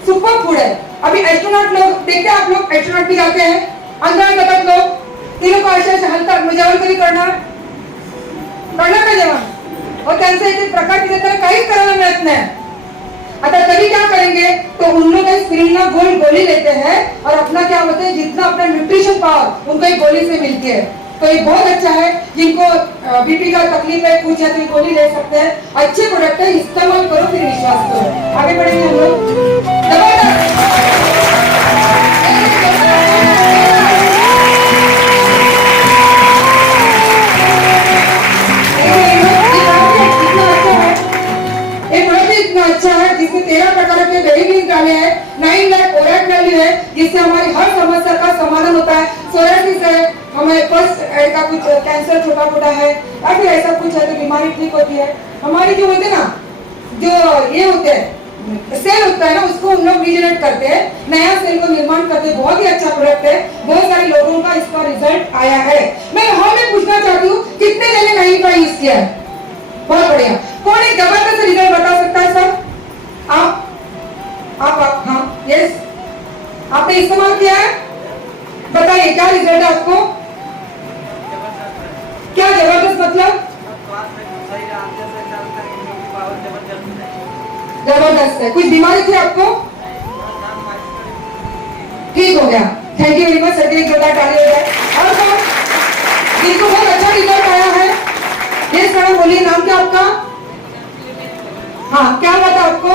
सुपर फूड है. अभी एस्ट्रोनॉट लोग देखते हैं, आप लोग एस्ट्रोनॉट भी जाते हैं, अंदर जातात लोग, ती लोक असे हलतात. मग जेवण कधी करणार का जेवण? और त्यांचं एक प्रकार की त्याला काहीच करायला मिळत नाही. आता तभी क्या करेंगे, तो उन लोग स्पिरुलिना गोल्ड गोली लेते हैं और अपना क्या होता है, जितना अपना न्यूट्रिशन पावर उनको एक गोली से मिलती है. तो ये बहुत अच्छा है. जिनको बीपी का तकलीफ है, कुछ है, तो ये गोली ले सकते हैं. अच्छे प्रोडक्ट है, इस्तेमाल करो फिर विश्वास करो. आगे बढ़ेंगे हम लोग. अच्छा है, जिसमें 13 प्रकार के बेबी डाले हैं, 9 लाख ओरेट वैल्यू है, जिससे हमारी हर समस्या का समाधान होता है. सोरासिस है, हमें फर्स्ट का कुछ कैंसर छोटा मोटा है या फिर ऐसा कुछ है तो बीमारी ठीक होती है. हमारी जो होते ना, जो ये होते हैं सेल होता है ना, उसको हम लोग रीजनरेट करते हैं, नया सेल को निर्माण करते हैं। बहुत ही अच्छा प्रोडक्ट है, बहुत सारे लोगों का इसका रिजल्ट आया है। मैं हाँ में पूछना चाहती हूँ कितने जने नहीं का यूज किया है? बहुत बढ़िया। कौन एक जबरदस्त रिजल्ट बता सकता है सर? आप हाँ, यस, आपने इस्तेमाल किया है, बताइए क्या रिजल्ट है आपको? क्या जबरदस्त मतलब? जबरदस्त है। कुछ बीमारी थी आपको? ठीक हो गया। Thank you very much sir, एक जोरदार ताली हो जाए। और कौन जिनको बहुत अच्छा रिजल्ट आया है? ये सर बोलिए, नाम क्या आपका? हाँ, क्या हुआ था आपको?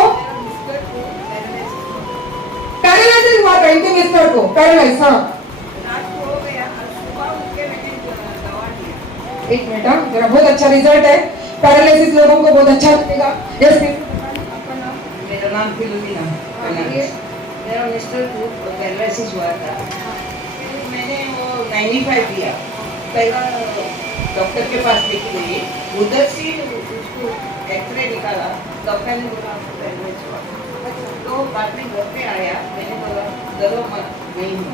पैरालिसिस हुआ था इनके मिस्टर को, पैरालाइज। हाँ, एक मिनट, हाँ जरा, बहुत अच्छा रिजल्ट है। पैरालिसिस लोगों को बहुत अच्छा लगेगा। यस, आपका नाम? मेरा नाम फिलोमिना है। मेरा मिस्टर को पैरालिसिस हुआ था, फिर मैंने वो 95 दिया। पहला डॉक्टर के पास लेके गई, उधर से उसको एक्सरे निकाला, डॉक्टर ने बोला आपको पैरालिसिस हुआ। तो बाद में घर पे आया, मैंने बोला डरो मत, नहीं हूँ।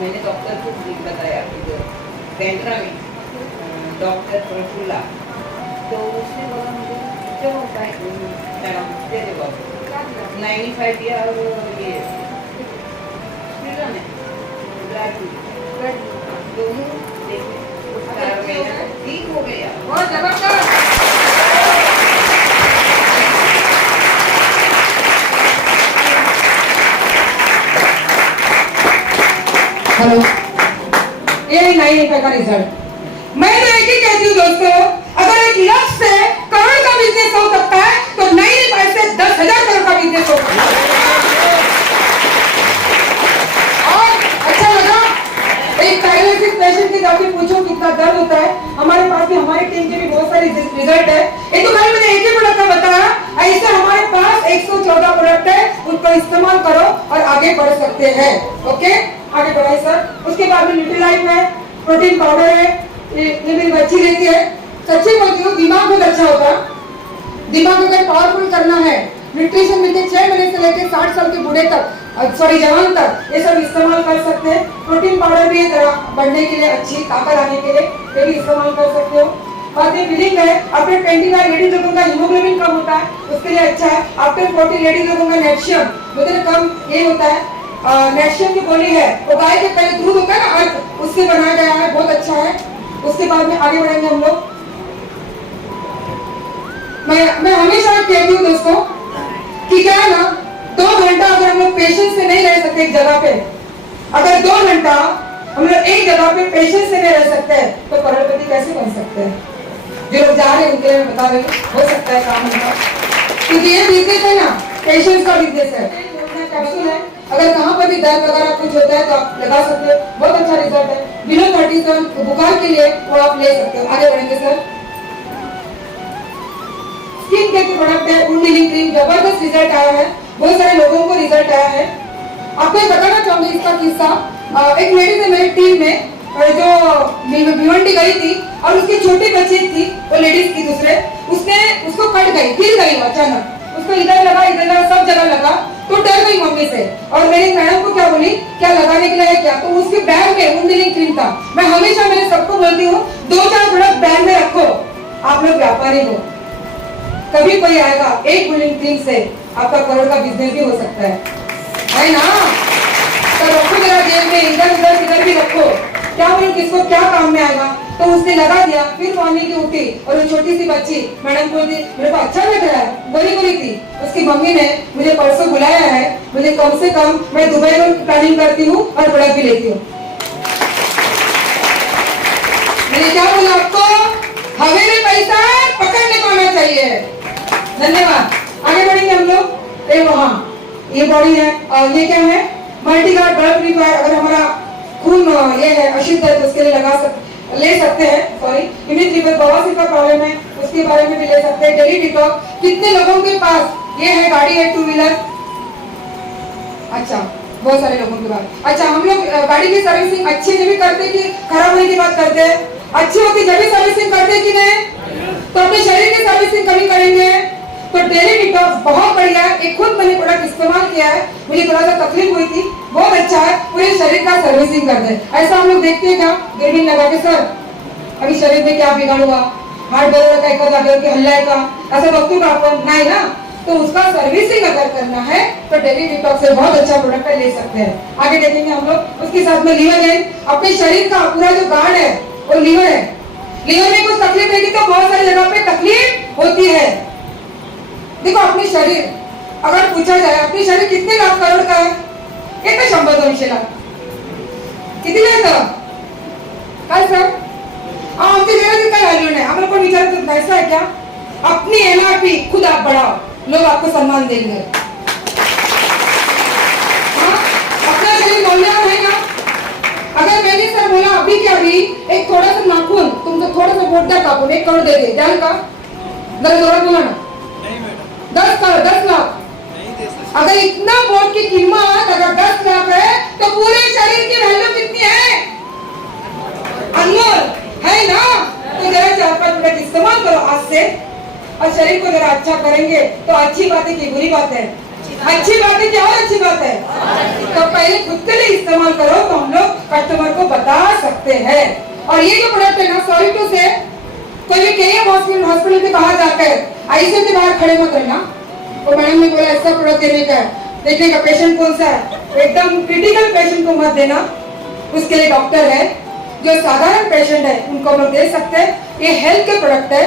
मैंने डॉक्टर को भी बताया कि बैंड्रा में डॉक्टर प्रफुल्ला, तो उसने बोला मुझे चलो मैडम दे दे बाबू 95 दिया। और ये दोनों देखे, ठीक हो गया। बहुत जबरदस्त। हेलो, ये नहीं का रिजल्ट। मैं तो एक ही कहती हूँ दोस्तों, अगर एक लक्ष्य से करोड़ का बिजनेस हो सकता है तो नहीं पैसे 10,000 करोड़ का बिजनेस हो सकता है। और अच्छा लगा एक पैरालिसिस पेशेंट की जाके पूछो कितना दर्द होता है। हमारे पास भी, हमारी टीम के भी बहुत सारे रिजल्ट है। ये तो भाई मैंने एक ही प्रोडक्ट का बताया, ऐसे हमारे पास 114 प्रोडक्ट है, उनको इस्तेमाल करो और आगे बढ़ सकते हैं। ओके, आगे बढ़ाइए सर। उसके बाद में न्यूट्रीलाइफ है, प्रोटीन पाउडर है, ये मेरी बच्ची लेती है। सच्ची बोलती हूँ, दिमाग बहुत अच्छा होता है। दिमाग अगर पावरफुल करना है, न्यूट्रिशन मिलते 6 महीने से लेकर 60 साल के बूढ़े तक, जवान तक, ये सब इस्तेमाल कर सकते हैं। प्रोटीन पाउडर भी बढ़ने के लिए, अच्छी ताकत आने के लिए ये भी इस्तेमाल कर सकते हो। बाद में बिलिंग है, आफ्टर 25 लेडीज लोगों का हीमोग्लोबिन कम होता है, उसके लिए अच्छा है। आफ्टर 40 लेडीज लोगों का नेशियम मतलब कम ये होता है। नेशियम की गोली है, वो गाय के पहले दूध होता है ना, अर्क, उससे बनाया गया है, बहुत अच्छा है। उसके बाद में आगे बढ़ेंगे हम लोग। मैं हमेशा कहती हूँ दोस्तों कि क्या है ना, 2 घंटा अगर हम लोग पेशेंस से नहीं रह सकते एक जगह पे, अगर 2 घंटा हम लोग एक जगह पे पेशेंस से नहीं रह सकते तो करोड़पति कैसे बन सकते हैं? जो लोग जा रहे हैं उनके लिए मैं बता रही हूँ, हो सकता है काम उनका, क्योंकि ये बिजनेस है ना, पेशेंस का बिजनेस है। कैप्सूल है, अगर कहाँ पर भी दर्द वगैरह कुछ होता है तो आप लगा सकते हो, बहुत अच्छा रिजल्ट है। बिलो 37 बुखार के लिए वो आप ले सकते हो। आगे बढ़ेंगे सर। स्किन केयर के प्रोडक्ट है, वुंड हीलिंग क्रीम, जबरदस्त रिजल्ट आया है, बहुत सारे लोगों को रिजल्ट आया है। आपको ये बताना चाहूंगी इसका किस्सा। एक लेडीज है मेरी टीम में जो भिवंडी गई थी और उसकी छोटी बच्ची थी, वो लेडीज की दूसरे, उसने उसको कट गई, गिर गई अचानक, उसको इधर लगा सब जगह लगा, तो डर गई मम्मी से। और मेरी मैडम को क्या बोली, क्या लगाने के लिए है क्या? तो उसके बैग में वुंड हीलिंग क्रीम था। मैं हमेशा मेरे सबको बोलती हूँ 2-4 प्रोडक्ट बैग में रखो, आप लोग व्यापारी हो, कभी कोई आएगा, एक वुंड हीलिंग क्रीम से आपका करोड़ का बिजनेस भी हो सकता है ना? तो रखो जरा जेब में, इधर भी रखो, क्या बोलूं किसको क्या काम में आएगा। तो उसने लगा दिया, फिर मॉर्निंग की उठी और वो छोटी सी बच्ची मैडम बोलती मेरे को अच्छा लग रहा है, बोली थी। उसकी मम्मी ने मुझे परसों बुलाया है, मुझे कम से कम मैं दुबई में प्लानिंग करती हूँ और प्रोडक्ट भी लेती हूँ। मैंने क्या बोला आपको, हमें भी पैसा पकड़ने को आना चाहिए। धन्यवाद। आगे बढ़ेंगे हम लोग। वहाँ ये बॉडी है, ये क्या है, मल्टीगार्ड ब्लड प्यूरिफायर। अगर हमारा खून ये है अशुद्ध है तो उसके लिए ले सकते हैं। सॉरी, इम्यूनिटी पर बवासीर का प्रॉब्लम है, उसके बारे में भी ले सकते हैं। डेली डिटॉक्स, कितने लोगों के पास ये है, गाड़ी है, 2 व्हीलर? अच्छा, बहुत सारे लोगों के पास। अच्छा, हम लोग गाड़ी की सर्विसिंग अच्छी जब भी करते कि खराब होने की बात करते हैं? अच्छी होती जब भी सर्विसिंग करते कि नहीं? तो अपने शरीर की सर्विसिंग कभी करेंगे तो डेली डिटॉक्स बहुत बढ़िया है। एक खुद मैंने किया है, मुझे थोड़ा सा तकलीफ हुई थी, बहुत अच्छा है, पूरे शरीर का सर्विसिंग कर दे। ऐसा हम लोग देखते हैं क्या दूरबीन लगा के, सर अभी शरीर में क्या बिगाड़ हुआ, हार्ट बदल का एका जागेवर की हल्ला का, असं बघतो का आपण? नाही ना। तो उसका सर्विसिंग अगर करना है तो डेली डिटॉक्स से बहुत अच्छा प्रोडक्ट ले सकते हैं। आगे देखेंगे हम लोग। उसके साथ में लीवर है, अपने शरीर का पूरा जो गार्ड है वो लीवर है। लीवर में कुछ तकलीफ रहेगी तो बहुत सारी जगह पे तकलीफ होती है। देखो अपने शरीर, अगर पूछा जाए अपने शरीर कितने लाख करोड़ का है? कितने 100-200 लाख किती येतं काय सर? आमच्या शरीराची काय व्हॅल्यू नाही, आम्हाला कोण विचारत नाही, ऐसा है क्या? अपनी एमआरपी खुद आप बढ़ाओ, लोग आपको सम्मान देंगे। हाँ? अपना शरीर मौल्यवान है ना। अगर मैंने सर बोला अभी के अभी एक थोड़ा सा नाखून तुमको थोड़ा सा बोटा कापून 1 करोड़ दे दे, द्याल का? जरा जोरात बोला ना। 10 लाख। अगर इतना वोट की कीमत अगर 10 लाख है तो पूरे शरीर की वैल्यू कितनी है? अनमोल है ना। तो जरा 4-5 मिनट इस्तेमाल करो आज से, और शरीर को जरा अच्छा करेंगे तो अच्छी बात है कि बुरी बात है? अच्छी बात है कि और अच्छी बात है? तो पहले खुद के लिए इस्तेमाल करो तो हम लोग कस्टमर को बता सकते हैं। और ये जो प्रोडक्ट है ना, सॉरी टू से, कोई भी केएम हॉस्पिटल के बाहर जाकर आईसीयू के बाहर खड़े मत रहना। तो मैडम ने बोला ऐसा प्रोडक्ट देने का है, देखने का पेशेंट कौन सा है, एकदम क्रिटिकल पेशेंट को मत देना। उसके लिए डॉक्टर है, जो साधारण पेशेंट है उनको हम लोग दे सकते हैं। ये हेल्थ के प्रोडक्ट है,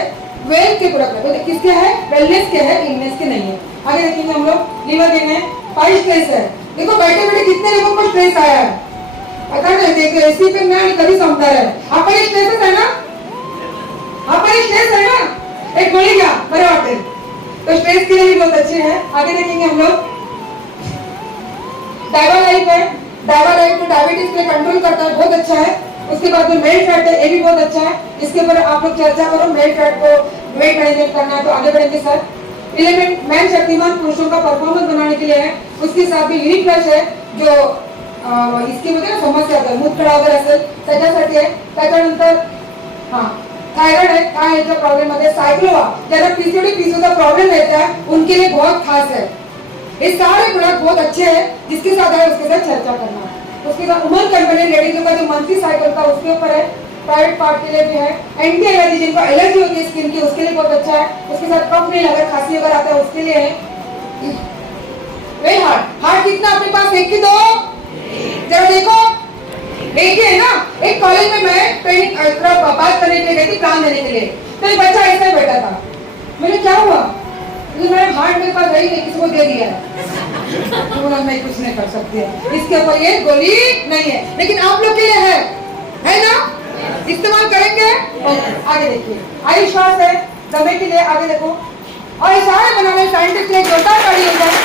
वेल्थ के प्रोडक्ट है। तो किसके है? वेलनेस के है, इलनेस के नहीं है। आगे देखेंगे हम लोग। लीवर देने हैं, 5 स्ट्रेस है। देखो बैठे बैठे कितने लोगों को स्ट्रेस आया है, पता नहीं। देखो एसी पे मैं कभी समझा है, आपका ये स्ट्रेस है ना, आपका ये स्ट्रेस है ना, एक गोली क्या बड़े वाटे, तो स्ट्रेस के लिए भी बहुत अच्छे हैं। आगे देखेंगे हम लोग। डायवा लाइफ है, डायवा लाइफ तो डायबिटीज पे कंट्रोल करता है, बहुत अच्छा है। उसके बाद में मेल फैट है, ये भी बहुत अच्छा है। इसके ऊपर आप लोग चर्चा करो, मेल फैट को वेट मैनेजमेंट करना है तो आगे बढ़ेंगे सर। एलिमेंट मैन शक्तिमान पुरुषों का परफॉर्मेंस बनाने के लिए है। उसके साथ भी यूनिक फ्लश है, जो इसकी वजह समस्या है, मूत्रपिंड वगैरह असेल त्याच्यासाठी आहे। त्याच्यानंतर हां थायराइड है, काय याचा प्रॉब्लेम आहे सायक्लोवा, ज्यांना पीसीओडी प्रॉब्लेम रहता है उनके लिए बहुत खास है। ये सारे प्रोडक्ट बहुत अच्छे हैं, जिसके साथ है उसके साथ चर्चा करना है। उसके बाद उमन कंपनी लेडीजों का जो मंथली साइकिल था उसके ऊपर है। प्राइवेट पार्ट के लिए भी है। एंटी एलर्जी, जिनको एलर्जी होती है स्किन की, उसके लिए बहुत अच्छा है। उसके साथ कफ नहीं लगा, खांसी अगर आता है उसके लिए है। वे हार्ट कितना अपने पास? 1 की 2, जरा देखो, 1 ही है ना। एक कॉलेज में मैं बात करने के लिए गई थी, प्लान देने के लिए, तो एक बच्चा ऐसा ही बैठा था। मैंने क्या हुआ? मेरे हार्ट मेरे पास रही नहीं, किसी को दे दिया है। तो मैं कुछ नहीं कर सकती है, इसके ऊपर ये गोली नहीं है, लेकिन आप लोग के लिए है ना, इस्तेमाल करेंगे। आगे देखिए, आयुष श्वास है दमे के लिए। आगे देखो, और ये सारे बनाने साइंटिस्ट ने जोरदार ताली हो जाए।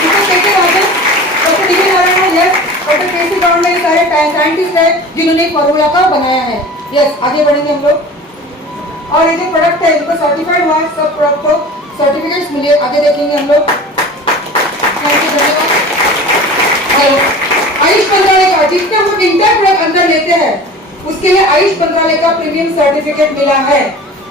इसको देखिए आगे डॉक्टर डी नारायण है, डॉक्टर केसी गौड़ ने सारे साइंटिस्ट है जिन्होंने फॉर्मूला का बनाया है। यस, आगे बढ़ेंगे हम लोग। और ये जो प्रोडक्ट है इनको सर्टिफाइड हुआ है, सब प्रोडक्ट को सर्टिफिकेट्स मिले। आगे देखेंगे हम लोग। आयुष मंत्रालय का, जितने हम इंटर प्रोडक्ट अंदर लेते हैं उसके लिए आयुष मंत्रालय का प्रीमियम सर्टिफिकेट मिला है।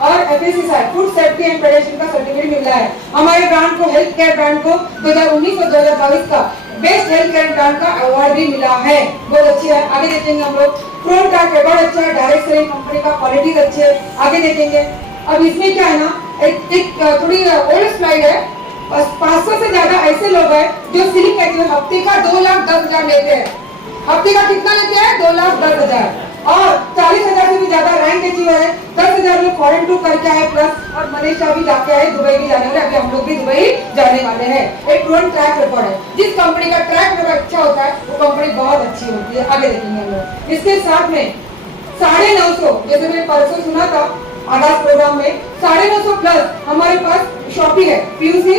और FSSAI food safety and federation का सर्टिफिकेट मिला है। हमारे ब्रांड को, हेल्थ केयर ब्रांड को 2019 और 2022 का बेस्ट हेल्थ केयर ब्रांड का अवार्ड भी मिला है, बहुत अच्छी है। आगे देखेंगे हम लोग। प्रोन का रिकॉर्ड अच्छा है, डायरेक्ट सेलिंग कंपनी का क्वालिटी अच्छे है। आगे देखेंगे। अब इसमें क्या है ना, एक थोड़ी ओल्ड स्लाइड है। 500 से ज्यादा ऐसे लोग हैं जो सिलिंग एचीवर हफ्ते का 2,10,000 लेते हैं। हफ्ते का कितना लेते हैं? 2,10,000। और 40,000 से भी ज्यादा रैंक अचीवर है। 10,000 लोग फॉरेन टूर करके आए, प्लस और मलेशिया भी जाके आए, दुबई भी जाने वाले, अभी हम लोग भी दुबई जाने वाले हैं। एक प्रोन ट्रैक रिकॉर्ड है। जिस कंपनी का ट्रैक रिकॉर्ड अच्छा होता है वो कंपनी बहुत अच्छी होती है। आगे देखेंगे हम लोग। इसके साथ में 950, जैसे मैंने परसों सुना था आगाज प्रोग्राम में, 950 प्लस हमारे पास शॉपिंग है। पीयूसी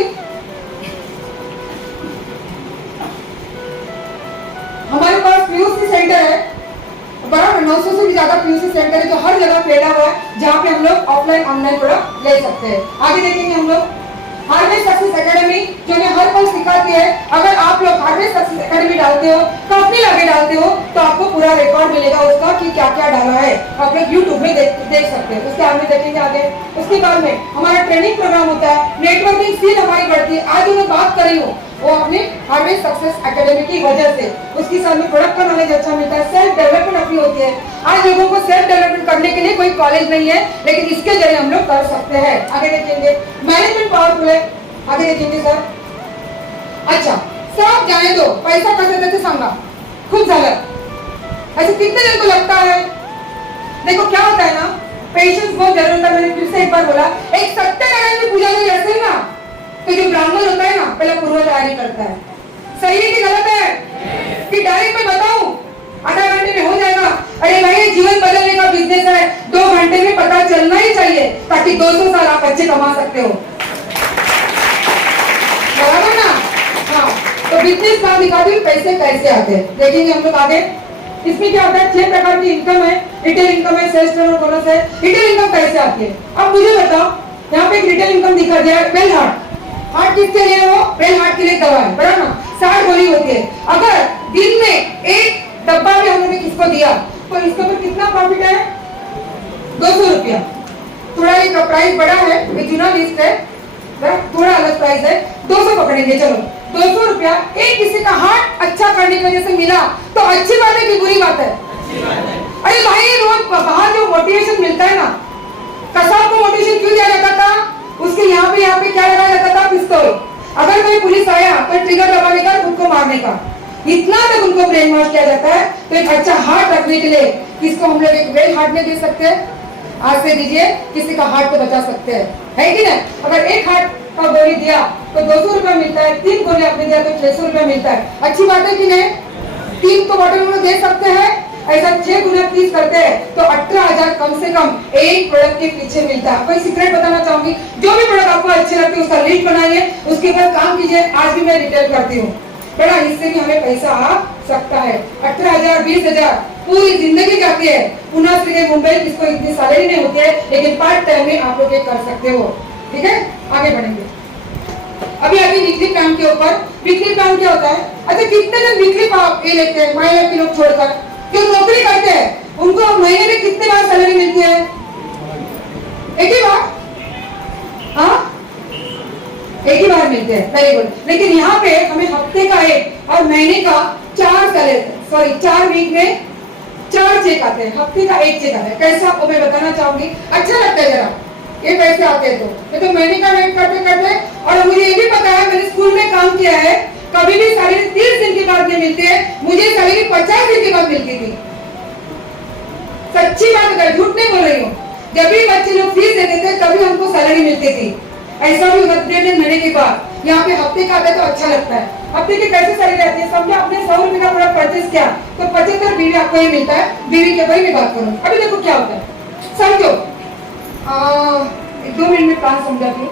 हमारे पास पीयूसी सेंटर है, बराबर 900 से भी ज्यादा पीयूसी सेंटर है जो हर जगह फैला हुआ है, जहाँ पे हम लोग ऑफलाइन ऑनलाइन प्रोडक्ट ले सकते हैं। आगे देखेंगे हम लोग। हार्वेस्ट सक्सेस एकेडमी जो हमें हर पल सिखाती है। अगर आप लोग हार्वेस्ट सक्सेस एकेडमी डालते हो, कंपनी लगे डालते हो, तो आपको पूरा रिकॉर्ड मिलेगा उसका कि क्या क्या डाला है, आप लोग यूट्यूब में देख सकते हैं, उसके आगे देखेंगे आगे। उसके बाद में हमारा ट्रेनिंग प्रोग्राम होता है, नेटवर्किंग स्किल हमारी बढ़ती है। आज जो मैं बात कर रही हूँ वो अपने हार्वेस्ट सक्सेस एकेडमी की वजह से, उसके साथ में प्रोडक्ट का नॉलेज अच्छा मिलता है, सेल्फ डेवलपमेंट अपनी होती है। आज लोगों को सेल्फ डेवलपमेंट करने के लिए कोई कॉलेज नहीं है, लेकिन इसके जरिए हम लोग कर सकते हैं। आगे देखेंगे मैनेजमेंट पावरफुल है, आगे देखेंगे सर। अच्छा सब जाने दो, पैसा कसं देते सांगा, खूप झालं। ऐसे कितने जन को लगता है? देखो क्या होता है ना, पेशेंस बहुत जरूरी होता है। मैंने फिर से एक बार बोला, एक सत्यनारायण की पूजा में ऐसे ना, तो जो ब्राह्मण होता है ना पहले पूर्व तैयारी करता है। सही है कि गलत है? कि डायरेक्ट मैं बताऊं आधा घंटे में हो जाएगा? अरे भाई जीवन बदलने का बिजनेस है, 2 घंटे में पता चलना ही चाहिए, ताकि 200 साल आप अच्छे कमा सकते हो, बराबर ना? हाँ, तो बिजनेस प्लान दिखाती हूँ पैसे कैसे आते हैं, देखेंगे हम लोग आगे। इसमें क्या होता है, 6 प्रकार की इनकम है, रिटेल इनकम है, सेल्स टर्नओवर बोनस है। रिटेल इनकम कैसे आती है अब मुझे बताओ। यहाँ पे एक रिटेल इनकम दिखा दिया है, वेल हार्ट। हार्ट किसके लिए? वो वेल हार्ट के लिए दवा है, बराबर ना? 60 गोली होती है। अगर दिन में 1 डब्बा भी हम लोग ने किसको दिया तो इसके ऊपर कितना प्रॉफिट है? 200 रुपया। थोड़ा एक प्राइस बड़ा है, ये चुना लिस्ट है, थोड़ा अलग प्राइस है, 200 पकड़ेंगे। चलो 200 रुपया एक किसी का हार्ट अच्छा करने की वजह से मिला, तो अच्छी बात है कि बुरी बात है? अरे भाई रोज बाहर जो मोटिवेशन मिलता है ना, कसाब को मोटिवेशन क्यों दिया जाता था? उसके यहाँ पे क्या लगाया जाता था? पिस्तौल। अगर कोई पुलिस आया तो ट्रिगर दबाने का, खुद को मारने का, इतना तक उनको ब्रेन वॉश किया जाता है। तो एक अच्छा हार्ट रखने के लिए किसको हम लोग एक वेल हार्ट में दे सकते हैं? आज से दीजिए, किसी का हार्ट को बचा सकते हैं, है कि नहीं? अगर एक हार्ट का गोली दिया तो 200 रुपया मिलता है, 3 गोली आपने दिया तो 600 रुपया मिलता है। अच्छी बात है कि नहीं? 3 तो बॉटल में दे सकते हैं, ऐसा 6 गुना 30 करते हैं तो 18,000 कम से कम एक प्रोडक्ट के पीछे मिलता है। कोई सीक्रेट बताना चाहूंगी, जो भी प्रोडक्ट आपको अच्छे लगते हैं उसका लिस्ट बनाइए, उसके ऊपर काम कीजिए। आज भी मैं रिटेल करती हूँ, बड़ा इससे भी हमें पैसा आ सकता है। 18,000 20,000 पूरी जिंदगी जाती है। पुणे से मुंबई किसको इतनी सैलरी नहीं होती है, लेकिन पार्ट टाइम में आप लोग ये कर सकते हो। ठीक है, आगे बढ़ेंगे। अभी वीकली प्लान के ऊपर। वीकली प्लान क्या होता है? अच्छा कितने जन वीकली ये लेते हैं? महिला के लोग छोड़कर जो नौकरी करते हैं उनको महीने में कितने बार सैलरी मिलती है? एक ही बार? हाँ, एक ही बार मिलते हैं, वेरी गुड। लेकिन यहाँ पे हमें हफ्ते का एक और महीने का 4 वीक में 4 चेक आते हैं, हफ्ते का 1 चेक आता है। कैसे आपको मैं बताना चाहूंगी, अच्छा लगता है जरा ये पैसे आते हैं तो। तो महीने का वेट करते करते, और मुझे ये भी पता है, मैंने स्कूल में काम किया है, कभी भी सैलरी 30 दिन के बाद नहीं मिलती है, मुझे सैलरी 50 दिन के बाद मिलती थी। सच्ची बात है, झूठ नहीं बोल रही हूँ। जब भी बच्चे लोग फीस देते थे तभी हमको सैलरी मिलती थी। ऐसा भी 1.5 महीने के बाद यहाँ पे हफ्ते का आता है तो अच्छा लगता है। हफ्ते की कैसे सैलरी आती है? समझो आपने 100 रुपए का प्रोडक्ट परचेज किया तो 75 बीवी आपको ही मिलता है। बीवी के बारे में बात करूँ, अभी देखो क्या होता है, समझो 2 मिनट में प्लान समझाती हूँ।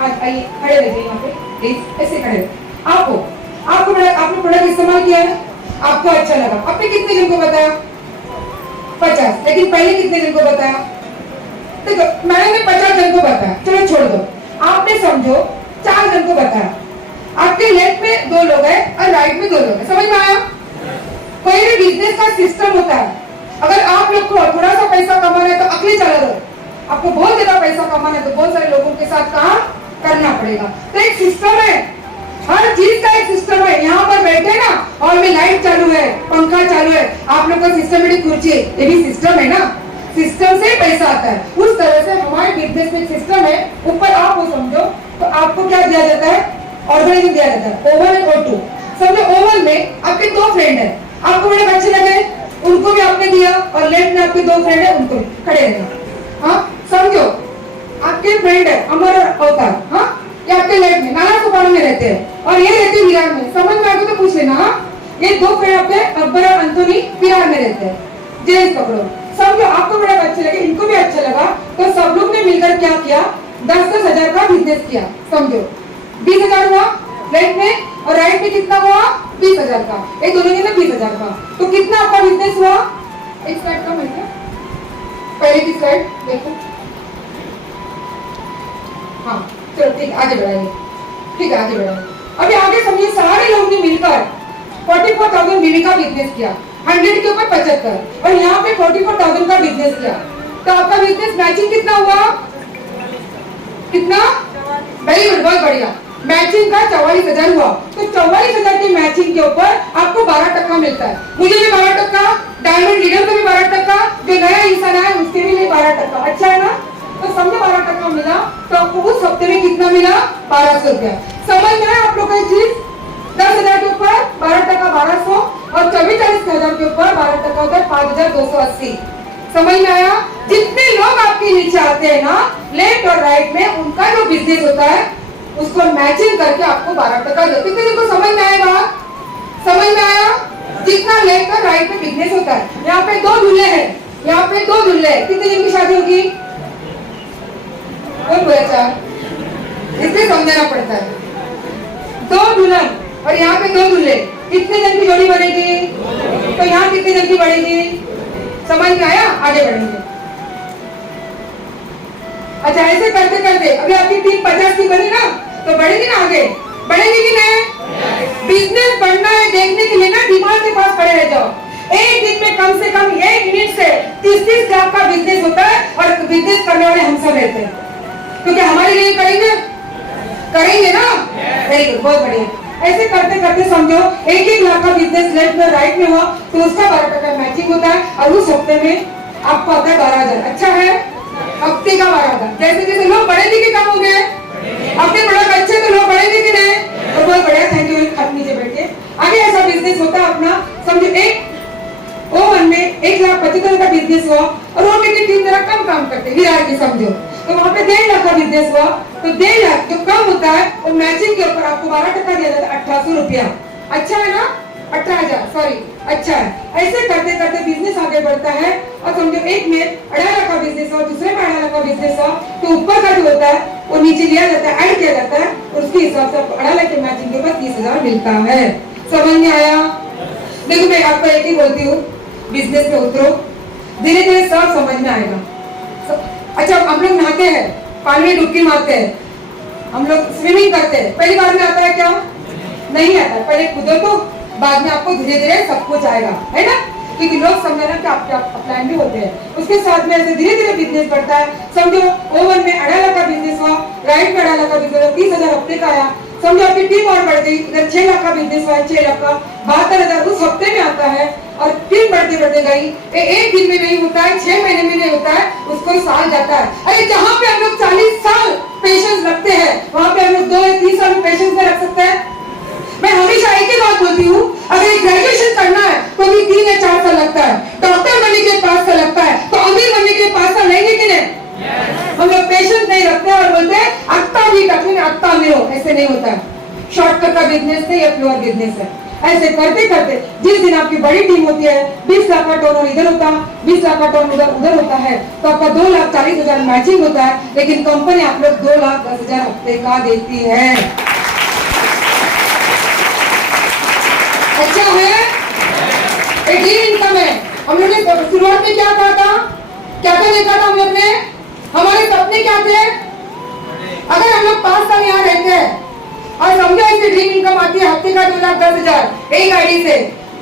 आइए खड़े रहिए यहाँ पे प्लीज, ऐसे खड़े। आपने प्रोडक्ट इस्तेमाल किया है, आपको अच्छा लगा, आपने कितने जन को बताया? 50। लेकिन पहले कितने जन को बताया? देखो मैंने 50 जन को बताया, चलो छोड़ दो। आपने समझो 4 जन को बताया, आपके लेफ्ट में 2 लोग हैं और राइट में 2 लोग हैं, समझ में आया? कोई भी बिजनेस का सिस्टम होता है। अगर आप लोग को थोड़ा सा पैसा कमाना है तो अकेले चला दो, आपको बहुत ज्यादा पैसा कमाना है तो बहुत सारे लोगों के साथ काम करना पड़ेगा। तो एक सिस्टम है, हर चीज का एक सिस्टम है। यहाँ पर बैठे ना, हॉल में लाइट चालू है, पंखा चालू है, आप लोग का सिस्टमेटिक कुर्सी, ये भी सिस्टम है ना, सिस्टम से पैसा आता है। उस तरह से हमारे बिजनेस में सिस्टम है। ऊपर आप वो समझो तो आपको क्या दिया जाता है? ऑर्गेनाइजिंग दिया जाता है, ओवन एंड O2। समझो ओवन में आपके 2 फ्रेंड है, आपको बड़े अच्छे लगे, उनको भी आपने दिया, और लेफ्ट में आपके 2 फ्रेंड है, उनको खड़े रहना। हाँ समझो, आपके फ्रेंड है अमर अवतार, हाँ, ये आपके लेफ्ट में नाला सुपारा में रहते हैं, और ये रहते हैं विरार में। समझ में आगे तो पूछ लेना। हाँ, ये 2 फ्रेंड आपके अकबर और अंतोनी विरार में रहते हैं। जेम्स पकड़ो। समझो आपको बड़ा अच्छे लगे, इनको भी अच्छा लगा, तो सब लोग ने मिलकर क्या किया? 10-10 हजार का बिजनेस किया। समझो 20,000 हुआ लेफ्ट में, और राइट में कितना हुआ? 20,000 का। ये दोनों ने 20,000 का, तो कितना आपका बिजनेस हुआ? एक स्लाइड कम है क्या? पहले की स्लाइड देखो। हाँ चलो ठीक, आगे बढ़ाइए। ठीक है, आगे बढ़ाइए। अभी आगे समझिए, सारे लोग ने मिलकर 44,000 बीवी का बिजनेस किया। 100 के ऊपर 75 और यहाँ पे 44,000 का बिजनेस किया, तो आपका बिजनेस मैचिंग कितना हुआ? कितना? वेरी गुड, बहुत बढ़िया। मैचिंग का 44,000 हुआ, तो 44,000 की मैचिंग के ऊपर आपको 12% मिलता है। मुझे भी 12%, डायमंड लीडर को भी 12%, जो नया इंसान आया उसके भी लिए 12%। अच्छा है ना? तो समझो 12% मिला, तो आपको उस हफ्ते में कितना मिला? 1200 रुपया। समझ में आया आप लोग को ये चीज? 10,000 के ऊपर 12% 1200 और 44,000 के ऊपर 12% होता है 5,280। समझ में आया? जितने लोग आपके नीचे आते हैं ना, लेफ्ट और राइट में, उनका जो बिजनेस होता है उसको मैचिंग करके आपको 12% देते हैं। कितने को समझ में आएगा? समझ में आया? जितना लेफ्ट और राइट में बिजनेस होता है। यहाँ पे 2 दूल्हे हैं, यहाँ पे 2 दूल्हे हैं, कितने दिन की शादी होगी? कौन बोला? 4। इसलिए समझाना पड़ता है। 2 दुल्हन और यहाँ पे 2 दूल्हे, कितने जन की जोड़ी बनेगी? तो यहाँ कितने जन की बढ़ेगी? समझ में आया? आगे बढ़ेंगे। अच्छा, ऐसे करते करते अभी आपकी टीम 50 की बनी ना, तो बढ़ेगी ना आगे? बढ़ेगी कि नहीं? बिजनेस बढ़ना है देखने के लिए ना दिमाग के पास खड़े रह जाओ। एक दिन में कम से कम 1 मिनट से 30-30 लाख का बिजनेस होता है और बिजनेस करने वाले हम सब रहते हैं, क्योंकि हमारे लिए करेंगे ना। वेरी गुड, बहुत बढ़िया। ऐसे करते करते समझो 1-1 लाख का बिजनेस लेफ्ट में राइट में हुआ, तो उसका 12% मैचिंग होता है और उस हफ्ते में आपको आता है 12,000। अच्छा है? हफ्ते का 12,000। जैसे जैसे लोग बढ़ेंगे कि कम हो गए? अपने प्रोडक्ट अच्छे तो लोग बढ़ेंगे कि नहीं? तो बहुत बढ़िया, थैंक यू। खत नीचे बैठिए। आगे ऐसा बिजनेस होता है अपना, समझो एक ओवन में 1,75,000 का बिजनेस हुआ और वो मेरी टीम जरा कम काम करते विरार की, समझो तो वहाँ पे 1.5 लाख का बिजनेस हुआ, तो 1.5 लाख जो कम होता है वो मैचिंग के ऊपर आपको 12% दिया जाता है, 1,800 रुपया। अच्छा है ना? 18,000, सॉरी, अच्छा है। ऐसे करते करते बिजनेस आगे बढ़ता है और समझो एक में 2.5 लाख का बिजनेस हो, दूसरे में 2.5 लाख का बिजनेस हो, तो ऊपर का जो होता है वो नीचे लिया जाता है, ऐड किया जाता है और उसके हिसाब से आपको 2.5 लाख के मैचिंग के ऊपर 30,000 मिलता है। समझ में आया? देखो मैं आपको एक ही बोलती हूँ, बिजनेस में उतरो, धीरे धीरे सब समझ में आएगा। अच्छा, हम लोग नहाते हैं, पानी में डुबकी मारते हैं, हम लोग स्विमिंग करते हैं, पहली बार में आता है क्या? नहीं आता है। पहले कूदो तो बाद में आपको धीरे धीरे सब कुछ आएगा, है ना? क्योंकि लोग समझना कि आपके अपलाइन भी होते हैं। उसके साथ में ऐसे धीरे धीरे बिजनेस बढ़ता है। समझो ओवन में 2.5 लाख का बिजनेस हुआ, राइट में 2.5 लाख का बिजनेस हुआ, 30,000 हफ्ते का आया। समझो आपकी टीम और बढ़ गई, इधर 6 लाख का बिजनेस हुआ, 6 लाख का 72,000 उस हफ्ते में आता है और टीम बढ़ते बढ़ते गई। एक दिन में नहीं होता है, 6 महीने में नहीं होता है, उसको साल जाता है। अरे जहाँ पे हम लोग 40 साल पेशेंस रखते हैं, वहाँ पे हम लोग 2 या 3 साल में पेशेंस में रख सकते हैं। मैं हमेशा एक ही बात बोलती हूँ, अगर ग्रेजुएशन करना है तो भी 3 या 4 साल लगता है, डॉक्टर बनने के लिए 5 साल लगता है, तो अमीर बनने के लिए 5 साल लेंगे कि नहीं? हम लोग पेशेंस नहीं रखते और बोलते हैं अत्ता भी टकने अत्ता में हो। ऐसे नहीं होता है। शॉर्टकट का बिजनेस नहीं, ये प्योर बिजनेस है। ऐसे करते करते जिस दिन आपकी बड़ी टीम होती है, 20 लाख का टर्नओवर इधर होता है, 20 लाख का टर्नओवर उधर होता है, तो आपका 2,40,000 मैचिंग होता है, लेकिन कंपनी आप लोग 2,10,000 हफ्ते का देती है। अच्छा है? एक ड्रीम इनकम है। हम लोग ने शुरुआत में क्या कहा था? क्या देखा था हम लोग ने? हमारे सपने क्या थे? अगर हम लोग 5 साल यहाँ रहते हैं और समझो इससे ड्रीम इनकम आती है हफ्ते का 2,10,000 एक आईडी से,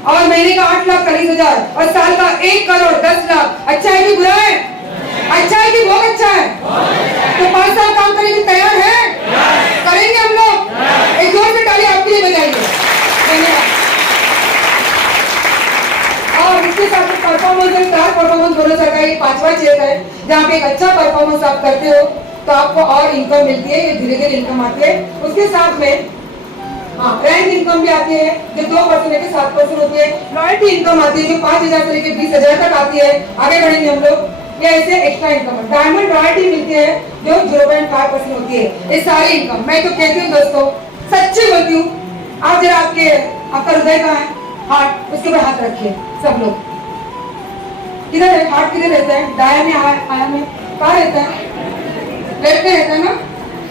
और महीने का 8,40,000 और साल का 1 करोड़ 10 लाख। अच्छा है कि बुरा है? अच्छा है कि बहुत अच्छा है? तो 5 साल काम करने के तैयार है? करेंगे हम लोग? एक जोर से ताली आपके लिए बजाइए। धन्यवाद। और इसके साथ परफॉर्मेंस और स्टार परफॉर्मेंस दोनों का ये 5वां चेक है, जहाँ पे एक अच्छा परफॉर्मेंस आप करते हो तो आपको और इनकम मिलती है, ये धीरे धीरे इनकम आती है। उसके साथ में रैंक इनकम भी आती है जो 2% लेकर 7% होती है। लॉयल्टी इनकम आती है जो 5,000 से लेकर 20,000 तक आती है। आगे बढ़ेंगे हम लोग। ये ऐसे एक्स्ट्रा इनकम। डायमंड रॉयल्टी मिलती है जो 0.5% होती है। ये सारी इनकम मैं तो कहती हूँ दोस्तों, सच्ची बोलती हूँ। आज जरा आपका हृदय कहाँ है? हार्ट, उसके ऊपर हाथ रखिए सब लोग। किधर है हार्ट? किधर रहता है? दाया में, आया में कहाँ रहता है? लेफ्ट में रहता है ना?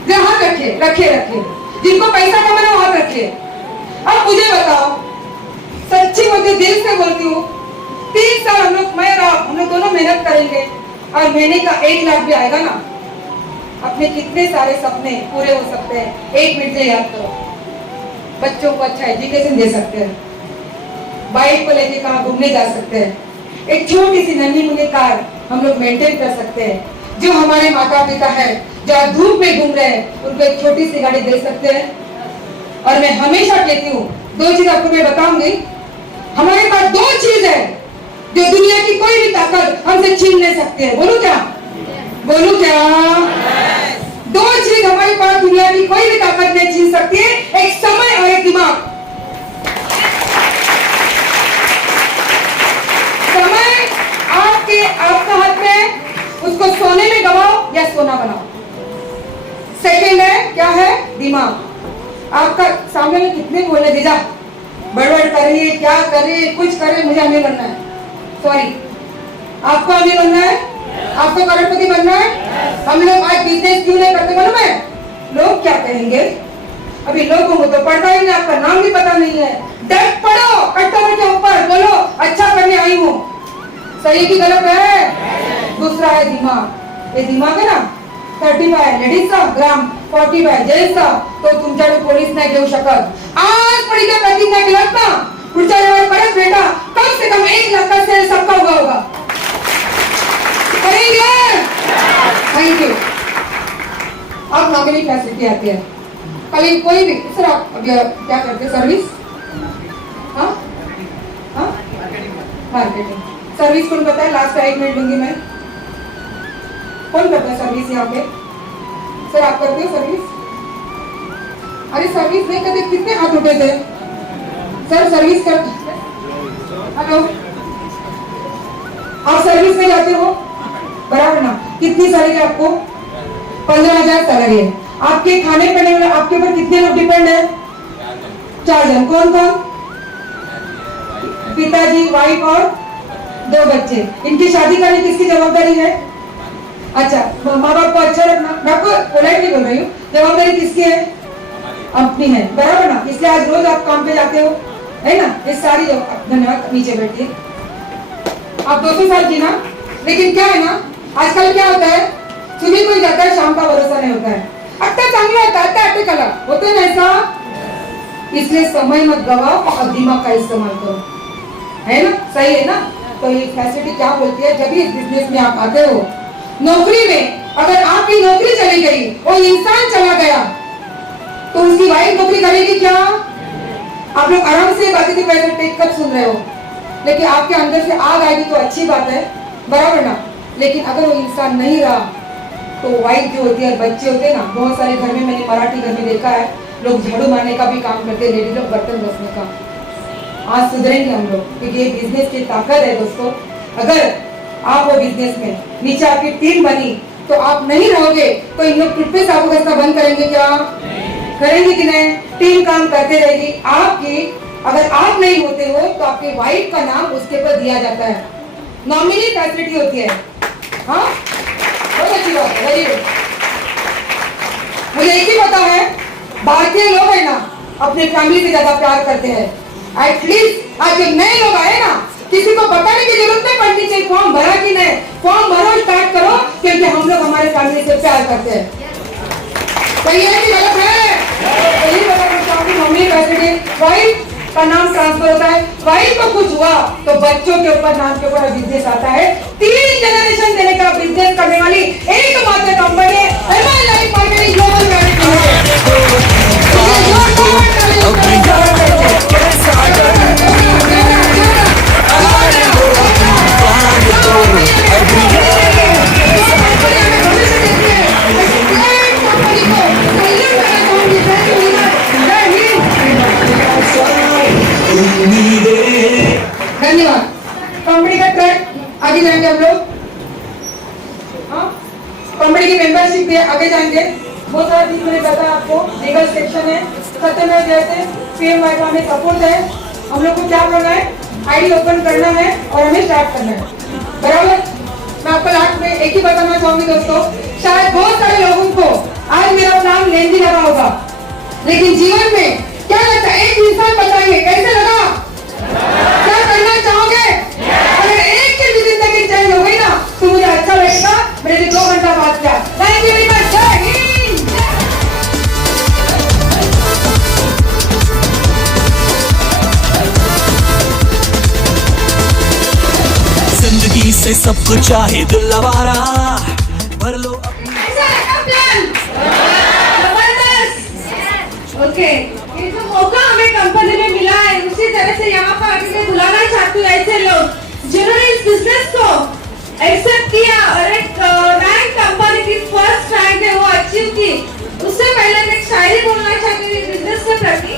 जरा हाथ रखिए, रखिए रखिए। जिनको पैसा कमाना वो हाथ रखिए। अब मुझे बताओ, सच्ची बोलती दिल से बोलती हूँ, 3 साल हम लोग, मैं और आप, हम लोग दोनों मेहनत करेंगे और महीने का 1 लाख भी आएगा ना, अपने कितने सारे सपने पूरे हो सकते हैं। 1 मिनट से याद करो। बच्चों को अच्छा एजुकेशन दे सकते हैं, बाइक को लेके कहाँ घूमने जा सकते हैं। एक छोटी सी नन्ही मुन्नी कार हम लोग मेंटेन कर सकते हैं। जो हमारे माता पिता है जो आज धूप में घूम रहे हैं उनको एक छोटी सी गाड़ी दे सकते हैं। और मैं हमेशा कहती हूँ, दो चीज आपको मैं बताऊंगी। हमारे पास दो चीज है जो दुनिया की कोई भी ताकत हमसे छीन नहीं सकती है। बोलूं क्या? बोलूं क्या? दो चीज हमारे पास दुनिया की कोई भी ताकत नहीं छीन सकती है, एक समय और एक दिमाग। समय आपका हाथ में, उसको सोने में गवाओ या सोना बनाओ। सेकंड है क्या है? दिमाग। आपका सामने में कितने बोले जीजा बड़बड़ कर रही है, क्या कर रही है, कुछ कर रही है, मुझे अमीर बनना है। सॉरी, आपको अमीर बनना है, आपको करोड़पति बनना है। हम लोग आज बिजनेस क्यों नहीं करते मालूम है? लोग क्या कहेंगे? अभी लोगों को तो पढ़ना ही नहीं, आपका नाम भी पता नहीं है। डट पढ़ो, कस्टमर के ऊपर बोलो अच्छा करने आई हूँ। सही की गलत है? दूसरा है दिमाग। ये दिमाग है ना, 35 लेडीजचा ग्राम 45 जेंट्सचा, तो तुमच्याकडे पोलीस नाही घेऊ शकत। आज पडीच्या प्रतिज्ञा केलात ना, पुढच्या वेळेला परत बेटा कम से कम 1 लाख से सबका होगा। करेंगे? Thank you. अब नॉमिनी फैसिलिटी आती है। कभी कोई भी सर आप अभी क्या करते सर्विस? हाँ हाँ मार्केटिंग सर्विस कौन करता है? लास्ट का 1 मिनट दूंगी मैं। कौन करता है सर्विस यहाँ पे? सर आप करते हो सर्विस? अरे सर्विस नहीं करते, कितने हाथ उठे थे? सर सर्विस करते? हेलो, आप सर्विस में जाते हो बराबर ना? कितनी सैलरी है आपको? 15,000 सैलरी है। आपके खाने पीने वाले आपके ऊपर कितने लोग डिपेंड है? 4 जन। कौन कौन? पिताजी, वाइफ और 2 बच्चे। इनकी शादी करने किसकी जवाबदारी है? अच्छा, माँ बाप को अच्छा रखना। मैं आपको पोलाइटली बोल रही हूँ, जवाबदारी किसकी है? अपनी है, बराबर ना? इसलिए आज रोज आप काम पे जाते हो, है ना? ये सारी धन्यवाद, नीचे बैठिए। आप 200 साल जीना, लेकिन क्या है ना, आजकल क्या होता है, सुबह कोई जाता है, शाम का भरोसा नहीं होता है। अट्टा चांगला होता है, अट्टे कला होते ना ऐसा। इसलिए समय मत गवाओ और दिमाग का इस्तेमाल करो, है ना? सही है ना? तो ये फैसिलिटी क्या बोलती है, जब भी इस बिजनेस में आप आते हो, नौकरी में अगर आपकी नौकरी चली गई, वो इंसान चला गया, तो उसकी वाइफ नौकरी करेगी क्या? आप लोग आराम से बातें की पैसे टेक कर सुन रहे हो, लेकिन आपके अंदर से आग आएगी तो अच्छी बात है, बराबर ना? लेकिन अगर वो इंसान नहीं रहा तो वाइफ जो होती है, बच्चे होते हैं ना, बहुत सारे घर में मैंने मराठी घर में देखा है, लोग झाड़ू मारने का भी काम करते हैं, लेडीज लोग बर्तन घसने का। आज सुधरेंगे हम लोग, क्योंकि ये बिजनेस की ताकत है दोस्तों। अगर आप वो बिजनेस में नीचे आपकी टीम बनी तो आप नहीं रहोगे तो इन लोग ट्रिप पे साबु घसना बंद करेंगे क्या? करेंगे कि नहीं? टीम काम करते रहेगी आपकी। अगर आप नहीं होते हो तो आपके वाइफ का नाम उसके ऊपर दिया जाता है, नॉमिनी फैसिलिटी होती है। हाँ, बहुत अच्छी बात है, वेरी गुड। मुझे एक ही पता है, भारतीय लोग है ना अपने फैमिली से ज्यादा प्यार करते हैं। एटलीस्ट आज जब नए लोग आए ना, किसी को बताने की जरूरत नहीं पड़नी चाहिए फॉर्म भरा कि नहीं, फॉर्म भरो, स्टार्ट करो, क्योंकि हम लोग हमारे फैमिली से प्यार करते हैं। सही है कि गलत है? सही बता सकता हूँ कि मम्मी फैसिलिटी, वाइफ का नाम ट्रांसफर होता है, वाइफ को कुछ हुआ तो बच्चों के ऊपर नाम के ऊपर बिजनेस आता है। 3 जनरेशन देने का बिजनेस करने वाली एकमात्र company MI life marketing global private limited. धन्यवाद। कंपनी का ट्रैक आगे जाएंगे हम लोग। कंपनी की मेंबरशिप है, आगे जाएंगे। बहुत सारा चीज मैंने बताया आपको, लीगल सेक्शन है, सत्यमेव जयते, पीएम वाइवा में सपोर्ट है। हम लोग को क्या करना है, आईडी ओपन करना है और हमें स्टार्ट करना है, बराबर? मैं आपको लास्ट में एक ही बताना चाहूंगी दोस्तों, शायद बहुत सारे लोगों को आज मेरा नाम लेंदी लगा होगा, लेकिन जीवन में क्या लगता है, एक इंसान बताइए कैसे लगा? क्या करना चाहोगे? अगर एक की भी जिंदगी चेंज हो गई ना तो मुझे अच्छा लगेगा। मैंने 2 घंटा बात किया। Thank you very much. जय हिंद। से सब कुछ चाहे दिल आवारा भर लो कैसा लगा प्लान? जबरदस्त। ओके, ये जो मौका हमें कंपनी में मिला है उसी तरह से यहाँ पर आके मैं बुलाना चाहती हूँ ऐसे लोग जिन्होंने इस बिजनेस को एक्सेप्ट किया और एक रैंक कंपनी की फर्स्ट रैंक है वो अचीव की। उससे पहले मैं एक शायरी बोलना चाहती हूँ बिजनेस के प्रति।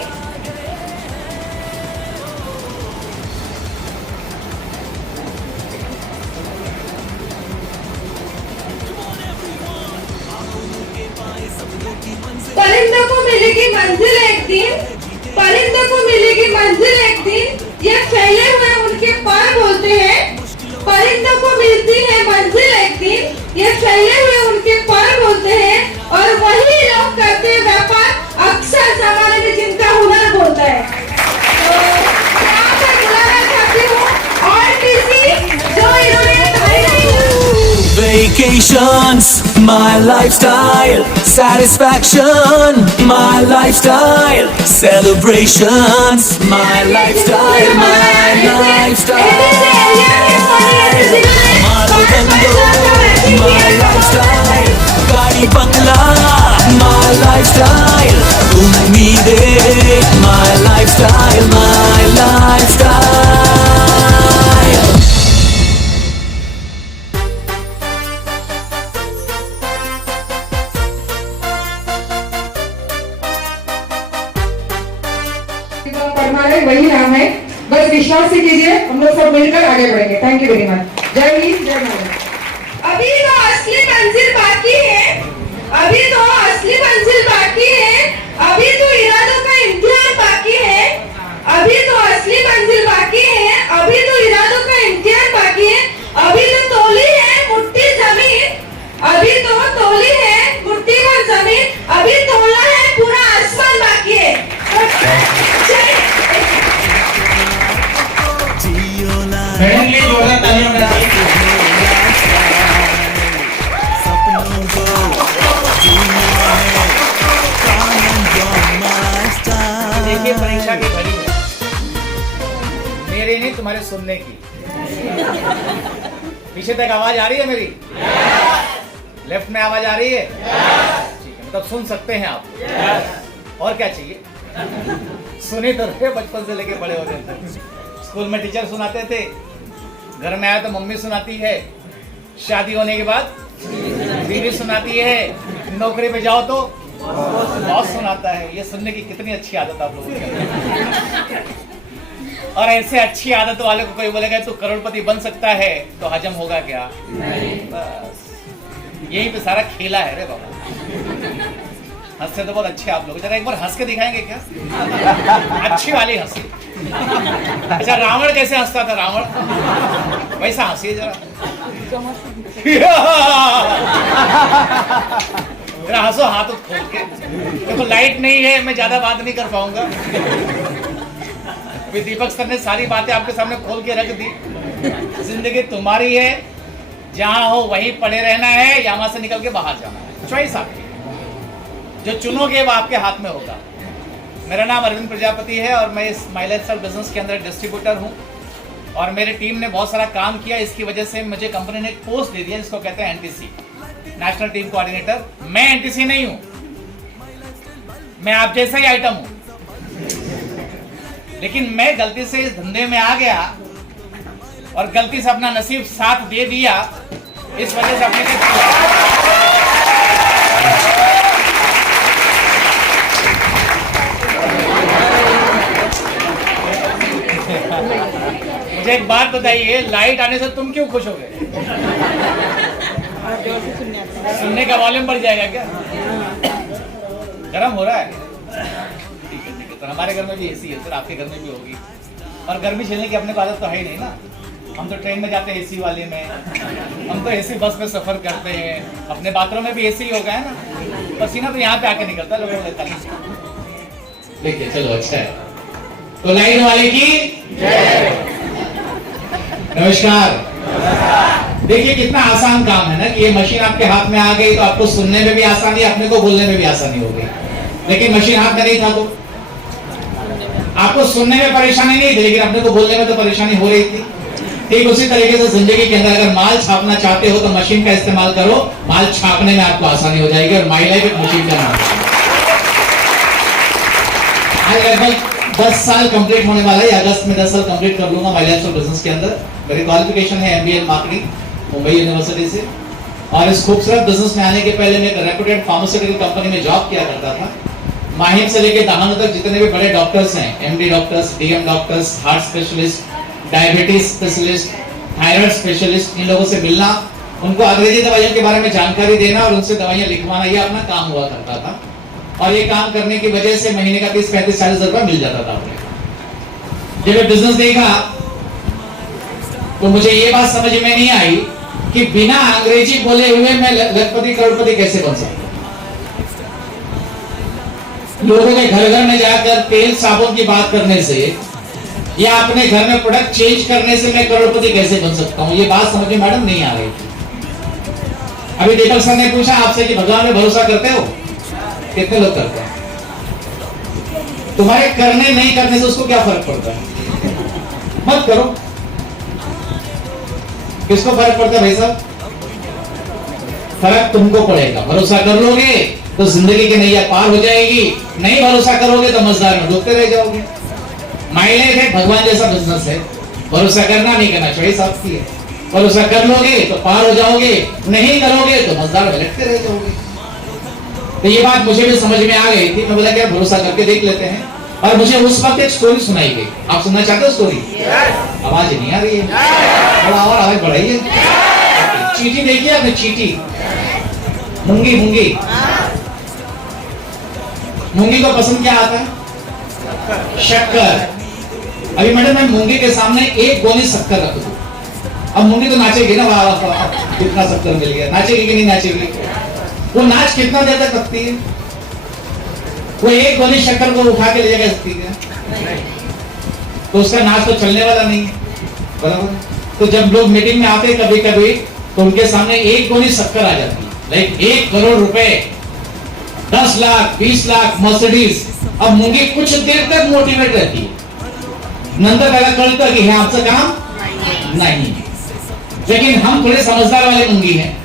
परिंदों को मिलेगी मंजिल एक दिन, परिंदों को मिलेगी मंजिल एक दिन, ये फैले हुए उनके पर बोलते हैं। परिंदों को मिलती है मंजिल एक दिन, ये फैले हुए उनके पर बोलते हैं, और वही लोग करते हैं व्यापार अक्सर जमाने में जिनका हुनर बोलता है। तो यहाँ पर बुलाना चाहती हूँ और किसी जो इन्होंने Vacations, my lifestyle. Satisfaction, my lifestyle. Celebrations, my lifestyle, my lifestyle. My lifestyle. गाड़ी बंगला, my lifestyle. उम्मीदें, my lifestyle, my lifestyle. Permanent वही नाम है, बस विश्वास से कीजिए, हम लोग सब मिलकर आगे बढ़ेंगे। Thank you very much. जय हिंद, जय भारत। अभी तो असली मंजिल बाकी है, अभी तो असली मंजिल बाकी है, अभी तो इरादों का इम्तिहान बाकी है, अभी तो असली मंजिल बाकी है, अभी तो इरादों का इम्तिहान बाकी है, अभी तो तोली है मुट्ठी जमीन, अभी तो तोली है मुट्ठी भर जमीन, अभी तोला है पूरा आसमान बाकी है। मैडम प्लीज जोरदार तालियों के साथ। देखिए परीक्षा की घड़ी है, मेरे नहीं तुम्हारे सुनने की। पीछे तक आवाज आ रही है मेरी? लेफ्ट में आवाज आ रही है? ठीक है, मतलब सुन सकते हैं आप। और क्या चाहिए? सुनी तो रहे बचपन से लेके बड़े होने तक। स्कूल में टीचर सुनाते थे, घर में आया तो मम्मी सुनाती है, शादी होने के बाद बीवी सुनाती है, नौकरी पे जाओ तो बॉस सुनाता है। ये सुनने की कितनी अच्छी आदत आप लोगों की। और ऐसे अच्छी आदत वाले को कोई बोलेगा तू करोड़पति बन सकता है तो हजम होगा क्या? बस यही पे सारा खेला है रे बाबा। हंसते तो बहुत अच्छे आप लोग, जरा एक बार हंस के दिखाएंगे क्या? अच्छी वाली हंसी। अच्छा रावण कैसे हंसता था? रावण वैसा हंसिए जरा। जरा हंसो हाथ खोल के। देखो लाइट नहीं है, मैं ज्यादा बात नहीं कर पाऊंगा। अभी दीपक सर ने सारी बातें आपके सामने खोल के रख दी। जिंदगी तुम्हारी है, जहां हो वहीं पड़े रहना है या वहां से निकल के बाहर जाना है। चॉइस आपकी, जो चुनोगे वो आपके हाथ में होगा। मेरा नाम अरविंद प्रजापति है और मैं इस माई लाइफस्टाइल बिजनेस के अंदर डिस्ट्रीब्यूटर हूँ और मेरी टीम ने बहुत सारा काम किया। इसकी वजह से मुझे कंपनी ने एक पोस्ट दे दिया जिसको कहते हैं एनटीसी, नेशनल टीम कोऑर्डिनेटर। मैं एनटीसी नहीं हूँ, मैं आप जैसा ही आइटम हूँ, लेकिन मैं गलती से इस धंधे में आ गया और गलती से अपना नसीब साथ दे दिया। इस वजह से अपने मुझे एक बात बताइए, लाइट आने से तुम क्यों खुश हो गए? सुनने का वॉल्यूम बढ़ जाएगा क्या? गर्म हो रहा है? ठीक है ठीक है। तो हमारे घर में भी एसी है सर, आपके घर में भी होगी। और गर्मी झेलने की अपने को आदत तो है ही नहीं ना। हम तो ट्रेन में जाते हैं एसी वाले में, हम तो एसी बस में सफर करते हैं, अपने बाथरूम में भी एसी हो गया है ना। पसीना तो यहाँ पे आके निकलता है लोगों का। देखिए चलो अच्छा है। तो लाइट वाले की नमस्कार। देखिए कितना आसान काम है ना कि ये मशीन आपके हाथ में आ गई तो आपको सुनने में भी आसानी, अपने को बोलने में भी आसानी हो गई। लेकिन मशीन हाथ में नहीं था तो आपको सुनने में परेशानी नहीं थी, लेकिन अपने को बोलने में तो परेशानी हो रही थी। ठीक उसी तरीके से जिंदगी के अंदर अगर माल छापना चाहते हो तो मशीन का इस्तेमाल करो, माल छापने में आपको आसानी हो जाएगी। और माई लाइफ एक मशीन का नाम है। आज लगभग 10 साल कंप्लीट होने वाला है, अगस्त में 10 साल कंप्लीट कर लूंगा माई लाइफ बिजनेस के अंदर। मेरी क्वालिफिकेशन है MBA मार्केटिंग मुंबई यूनिवर्सिटी से। और इस खूबसूरत बिजनेस में आने के पहले मैं एक रेप्यूटेड फार्मास्यूटिकल कंपनी में जॉब किया करता था। माहिम से लेकर दहानों तक जितने भी बड़े डॉक्टर्स हैं, MD doctors, DM doctors, heart specialist, diabetes specialist, thyroid specialist, इन लोगों से मिलना, उनको अंग्रेजी दवाइयों के बारे में जानकारी देना और उनसे दवाइयां लिखवाना, ये अपना काम हुआ करता था। और ये काम करने की वजह से महीने का 30, 35, 40 रुपया मिल जाता था अपने। जब मैं बिजनेस देखा तो मुझे ये बात समझ में नहीं आई कि बिना अंग्रेजी बोले हुए मैं लखपति करोड़पति कैसे बन सकता। लोगों के घर घर में जाकर तेल साबुन की बात करने से या अपने घर में प्रोडक्ट चेंज करने से मैं करोड़पति कैसे बन सकता हूँ, ये बात समझ में मैडम नहीं आ रही थी। अभी दीपक सर ने पूछा आपसे कि भगवान में भरोसा करते हो? कितने लोग करते हैं? तुम्हारे करने नहीं करने से उसको क्या फर्क पड़ता है? मत करो। किसको फर्क पड़ता है भाई साहब? फर्क तुमको पड़ेगा। भरोसा कर लोगे तो जिंदगी की नैया पार हो जाएगी, नहीं भरोसा करोगे तो मजेदार में डूबते रह जाओगे। माई लाइफ है भगवान जैसा बिजनेस है, भरोसा करना नहीं करना चॉइस आपकी है। भरोसा कर लोगे तो पार हो जाओगे, नहीं करोगे तो मजेदार में लटके रह जाओगे। तो ये बात मुझे भी समझ में आ गई थी। मैं बोला क्या भरोसा करके देख लेते हैं। और मुझे उस वक्त एक स्टोरी सुनाई गई। आप सुनना चाहते हो स्टोरी? आवाज नहीं आ रही है, थोड़ा और आवाज बढ़ाइए। चींटी देखिए आपने? चींटी, मूंगी, मूंगी, मूंगी को पसंद क्या आता है? शक्कर। अभी मैडम मैं मूंगी के सामने एक गोली शक्कर रख दूं, अब मूंगी तो नाचेगी ना, वाह कितना शक्कर मिल गया। नाचेगी कि नहीं नाचेगी? वो नाच कितना देर तक सकती है? वो एक गोली शक्कर को उठा के ले जा सकती है? तो उसका नाच तो चलने वाला नहीं है, बराबर। तो जब लोग मीटिंग में आते कभी कभी तो उनके सामने एक गोली शक्कर आ जाती है, लाइक 1 करोड़ रुपए, 10 लाख, 20 लाख, मर्सिडीज। अब मूंगी कुछ देर तक मोटिवेट रहती है, नंतर त्याला कळतं कि हे आमचं काम नहीं। लेकिन हम थोड़े समझदार वाले मूंगी हैं।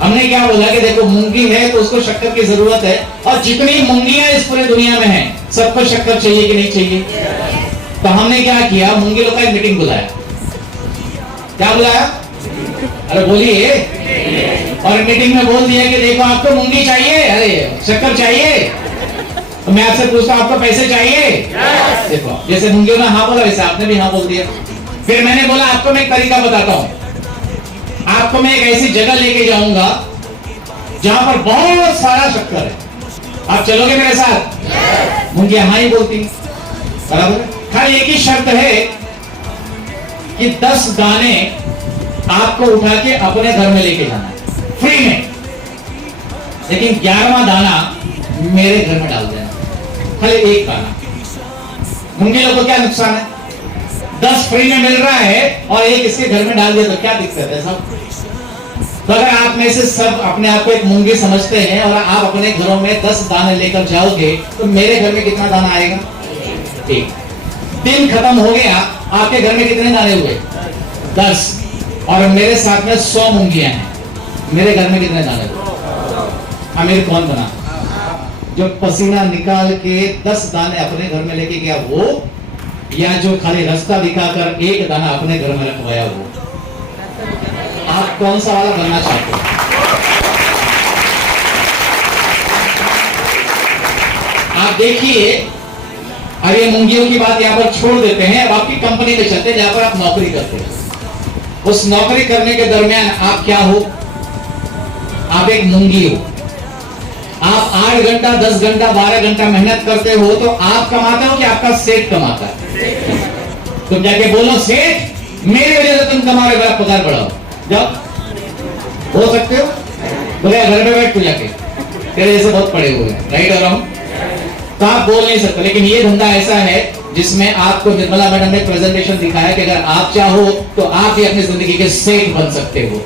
हमने क्या बोला कि देखो मूंगी है तो उसको शक्कर की जरूरत है, और जितनी मूंगियां इस पूरे दुनिया में हैं सबको शक्कर चाहिए कि नहीं चाहिए? तो हमने क्या किया, मूंगी लोग का एक मीटिंग बुलाया। क्या बुलाया? अरे बोलिए। और मीटिंग में बोल दिया कि देखो आपको मूंगी चाहिए, अरे शक्कर चाहिए, तो मैं आपसे पूछता हूं आपको पैसे चाहिए? देखो जैसे मूंगी ने हाँ बोला वैसे आपने भी हाँ बोल दिया। फिर मैंने बोला आपको मैं एक तरीका बताता हूं, आपको मैं एक ऐसी जगह लेके जाऊंगा जहां पर बहुत सारा शक्कर है, आप चलोगे मेरे साथ? मूंगी हाँ ही बोलती, बराबर। खाली एक ही शर्त है कि 10 दाने आपको उठा के अपने घर में लेके जाना है फ्री में, लेकिन 11वां दाना मेरे घर में डाल देना, खाली एक दाना। मूंगी लोगों को क्या नुकसान है? 10 फ्री में मिल रहा है और एक इसके घर में डाल दिया तो क्या दिक्कत है सब? तो अगर आप में से सब अपने आप को एक मूंगी समझते हैं और आप अपने घरों में 10 दाने लेकर जाओगे तो मेरे घर में कितना दाना आएगा? एक। दिन खत्म हो गया, आपके घर में कितने दाने हुए? 10। और मेरे साथ में 100 मूंगियां हैं, मेरे घर में कितने दाने हुए? अमीर कौन बना? जो पसीना निकाल के 10 दाने अपने घर में लेके गया वो, या जो खाली रास्ता दिखाकर एक दाना अपने घर में रखवाया वो? आप कौन सा वाला बनना चाहते हो? आप देखिए, अब ये मूंगियों की बात यहाँ पर छोड़ देते हैं, अब आपकी कंपनी में चलते हैं जहां पर आप नौकरी करते हैं। उस नौकरी करने के दरमियान आप क्या हो? आप एक मूंगी हो। आप 8 घंटा, 10 घंटा, 12 घंटा मेहनत करते हो तो आप कमाते हो कि आपका सेठ कमाता है? तुम जाके बोलो सेठ मेरे वजह से तुम कमा रहे हो, आप पगार बढ़ाओ, जाओ। हो सकते हो? बोले घर में बैठ तू जाके, तेरे जैसे बहुत पड़े हुए हैं, राइट अराउंड। तो आप बोल नहीं सकते। लेकिन ये धंधा ऐसा है जिसमें आपको निर्मला मैडम ने प्रेजेंटेशन दिखाया कि अगर आप चाहो तो आप भी अपनी जिंदगी के सेठ बन सकते हो।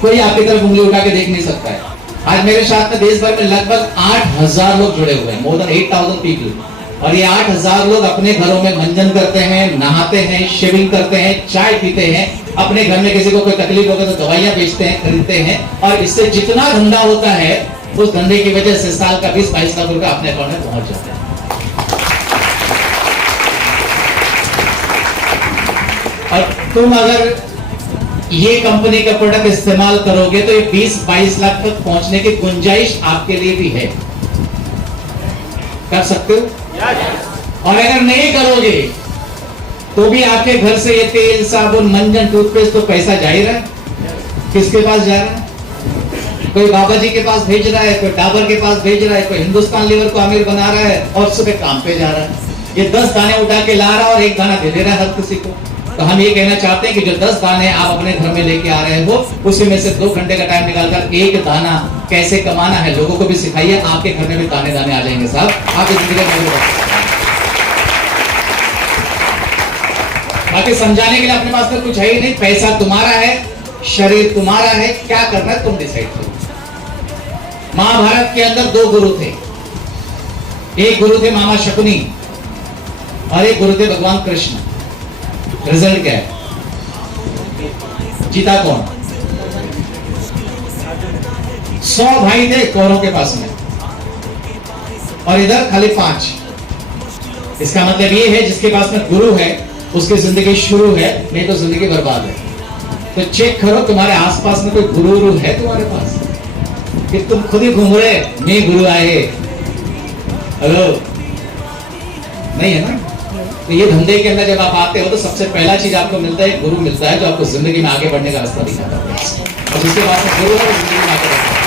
कोई आपकी तरफ उंगली उठा के देख नहीं सकता है। आज मेरे साथ में देश भर में लगभग 8000 लोग जुड़े हुए हैं, मोर देन 8000 पीपल। और ये 8,000 लोग अपने घरों में मंजन करते हैं, नहाते हैं, शेविंग करते हैं, चाय पीते हैं, अपने घर में किसी को कोई तकलीफ होगा तो दवाइयां बेचते हैं, खरीदते हैं, और इससे जितना धंधा होता है उस धंधे की वजह से साल का 20-22 लाख रुपए अपने अकाउंट में पहुंच जाता है। और तुम अगर ये कंपनी का प्रोडक्ट इस्तेमाल करोगे तो ये 20-22 लाख तक पहुंचने की गुंजाइश आपके लिए भी है। कर सकते हो? और अगर नहीं करोगे तो भी आपके घर से ये तेल, साबुन, मंजन, टूथपेस्ट तो पैसा जा ही रहा है। किसके पास जा रहा है? कोई बाबा जी के पास भेज रहा है, कोई डाबर के पास भेज रहा है, कोई हिंदुस्तान लीवर को अमीर बना रहा है और सुबह काम पे जा रहा है। ये 10 दाने उठा के ला रहा है और 1 दाना दे रहा है हर किसी को। तो हम ये कहना चाहते हैं कि जो 10 दाने आप अपने घर में लेके आ रहे हो उसी में से 2 घंटे का टाइम निकालकर 1 दाना कैसे कमाना है लोगों को भी सिखाइए। आपके घर में भी दाने दाने आ जाएंगे साहब, आपकी जिंदगी में। बाकी समझाने के लिए अपने पास तो कुछ है ही नहीं। पैसा तुम्हारा है, शरीर तुम्हारा है, क्या करना है तुम डिसाइड करो। महाभारत के अंदर 2 गुरु थे। एक गुरु थे मामा शकुनी और एक गुरु थे भगवान कृष्ण। रिजल्ट क्या है? जीता कौन? 100 भाई थे कौरवों के पास में और इधर खाली 5। इसका मतलब ये है जिसके पास में गुरु है उसकी जिंदगी शुरू है, नहीं तो जिंदगी बर्बाद है। तो चेक करो तुम्हारे आसपास में कोई गुरु है तुम्हारे पास कि तुम खुद ही घूम रहे मैं गुरु आए? हेलो, नहीं है ना? तो ये धंधे के अंदर जब आप आते हो तो सबसे पहला चीज आपको मिलता है, गुरु मिलता है जो आपको जिंदगी में आगे बढ़ने का रास्ता दिखाता है। और जिसके पास में गुरु है वो जिंदगी में आगे बढ़ता है।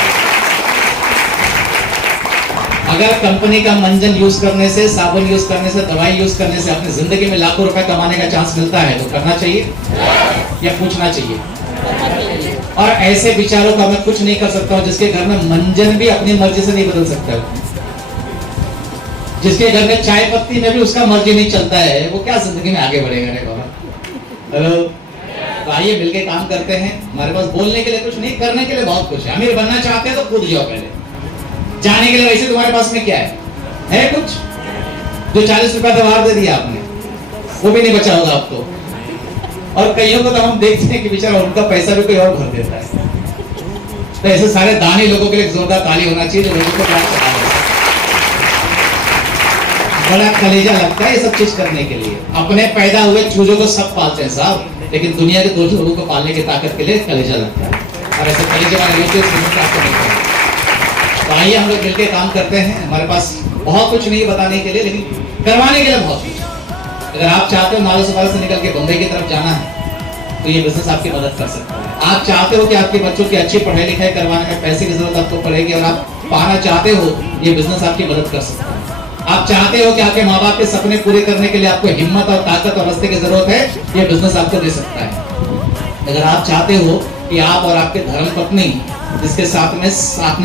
अगर कंपनी का मंजन यूज करने से, साबुन यूज करने से, दवाई यूज करने से अपनी जिंदगी में लाखों रुपए कमाने का चांस मिलता है तो करना चाहिए या पूछना चाहिए? और ऐसे विचारों का मैं कुछ नहीं कर सकता हूं जिसके घर में मंजन भी अपनी मर्जी से नहीं बदल सकता, जिसके घर में चाय पत्ती में भी उसका मर्जी नहीं चलता है, वो क्या जिंदगी में आगे बढ़ेगा रे बाबा? हेलो, तो आइए मिलके काम करते हैं। हमारे पास बोलने के लिए कुछ नहीं, करने के लिए बहुत कुछ है। अमीर बनना चाहते हैं तो कूद जाओ पहले। जाने के लिए वैसे तुम्हारे पास में क्या है कुछ? जो 40 रुपया तो बाहर दे दिया आपने, वो भी नहीं बचा होगा आपको। और कईयों को तो हम देखते हैं कि बेचारा उनका पैसा भी कोई और भर देता है। तो ऐसे सारे दानी लोगों के लिए जोरदार ताली होना चाहिए जो लोगों को प्यार चढ़ा रहे हैं। बड़ा कलेजा लगता है ये सब चीज करने के लिए। अपने पैदा हुए चूजों को सब पालते हैं साहब, लेकिन दुनिया के 2 लोगों को पालने की ताकत के लिए कलेजा लगता है। और ऐसे कलेजे वाले लोग प्राप्त नहीं करते। तो आइए हम लोग मिलकर काम करते हैं। हमारे पास बहुत कुछ नहीं बताने के लिए, लेकिन करवाने के लिए बहुत कुछ। अगर आप चाहते हो नालों से निकल के बम्बई की तरफ जाना है तो ये बिजनेस आपकी मदद कर सकता है। आप चाहते हो कि आपके बच्चों की अच्छी पढ़ाई लिखाई करवाने में पैसे की जरूरत आपको पड़ेगी और आप पाना चाहते हो, ये बिजनेस आपकी मदद कर सकता है। आप चाहते हो कि आपके माँ बाप के सपने पूरे करने के लिए आपको हिम्मत और ताकत और रास्ते की जरूरत है, ये बिजनेस आपको दे सकता है। अगर आप चाहते हो कि आप और आपके धर्मपत्नी जिसके साथ में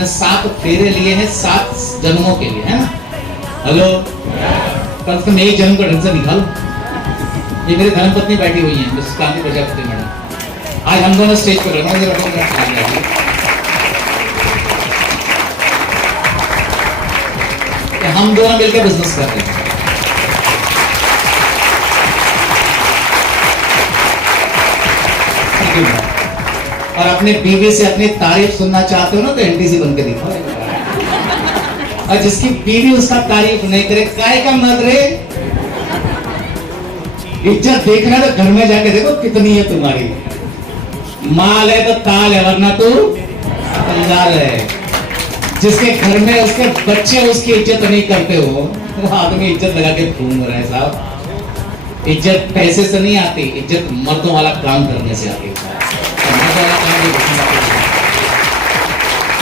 7 फेरे लिए हैं 7 जन्मों के लिए, है ना? हेलो, कम से कम 1 जन्म का ढंग से निकालो। ये मेरी धर्मपत्नी बैठी हुई है मिसेस कांति प्रजापति मैडम। आज हम दोनों स्टेज पर हम दोनों मिलकर बिजनेस कर रहे हैं। और अपने बीवी से अपनी तारीफ सुनना चाहते हो ना तो एनटीसी बन के दिखाओ। और जिसकी बीवी उसका तारीफ नहीं करे, काय का मत रे? इज्जत देखना तो घर में जाके देखो कितनी है तुम्हारी। माल है तो ताल है, वरना तू कंगाल है। जिसके घर में उसके बच्चे उसकी इज्जत नहीं करते हो, वो आदमी इज्जत लगा के घूम रहे हैं साहब। इज्जत पैसे से नहीं आती, इज्जत मर्दों वाला काम करने से आती है।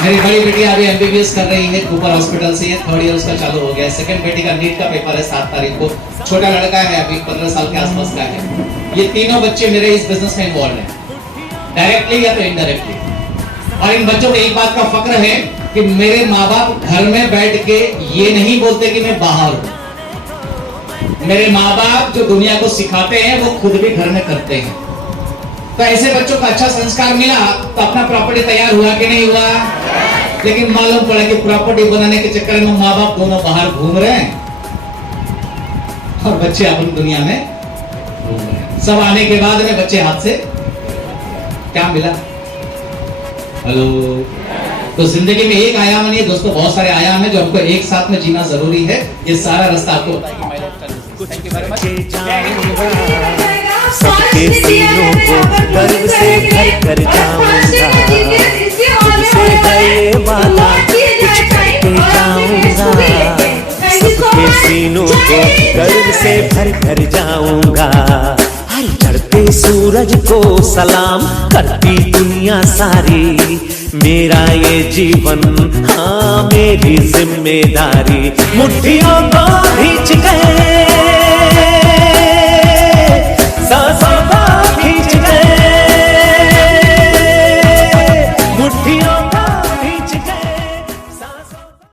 मेरी बड़ी बेटी अभी एमबीबीएस कर रही है कूपर हॉस्पिटल से, 3rd ईयर उसका चालू हो गया। सेकंड बेटी का नीट का पेपर है 7 तारीख को। छोटा लड़का है अभी 15 साल के आसपास का है। ये तीनों बच्चे मेरे इस बिजनेस में इन्वॉल्व हैं, डायरेक्टली या तो इनडायरेक्टली। और इन बच्चों को एक बात का फक्र है कि मेरे माँ बाप घर में बैठ के ये नहीं बोलते कि मैं बाहर हूं। मेरे माँ बाप जो दुनिया को सिखाते हैं वो खुद भी घर में करते हैं। तो ऐसे बच्चों को अच्छा संस्कार मिला तो अपना प्रॉपर्टी तैयार हुआ कि नहीं हुआ? लेकिन मालूम पड़ा कि प्रॉपर्टी बनाने के चक्कर में माँ बाप दोनों बाहर घूम रहे हैं। और बच्चे अपन दुनिया में घूम रहे हैं। सब आने के बाद में बच्चे हाथ से क्या मिला? हेलो। तो जिंदगी में एक आयाम नहीं है दोस्तों, बहुत सारे आयाम है जो हमको एक साथ में जीना जरूरी है। ये सारा रास्ता आपको सबके सीनों को गर्व से भर कर जाऊंगा, तुझसे है वाला कुछ करके जाऊंगा। सबके सीनों को गर्व से भर कर जाऊंगा। हर चढ़ते सूरज को सलाम करती दुनिया सारी। मेरा ये जीवन हाँ मेरी जिम्मेदारी। मुट्ठियों को भींच गए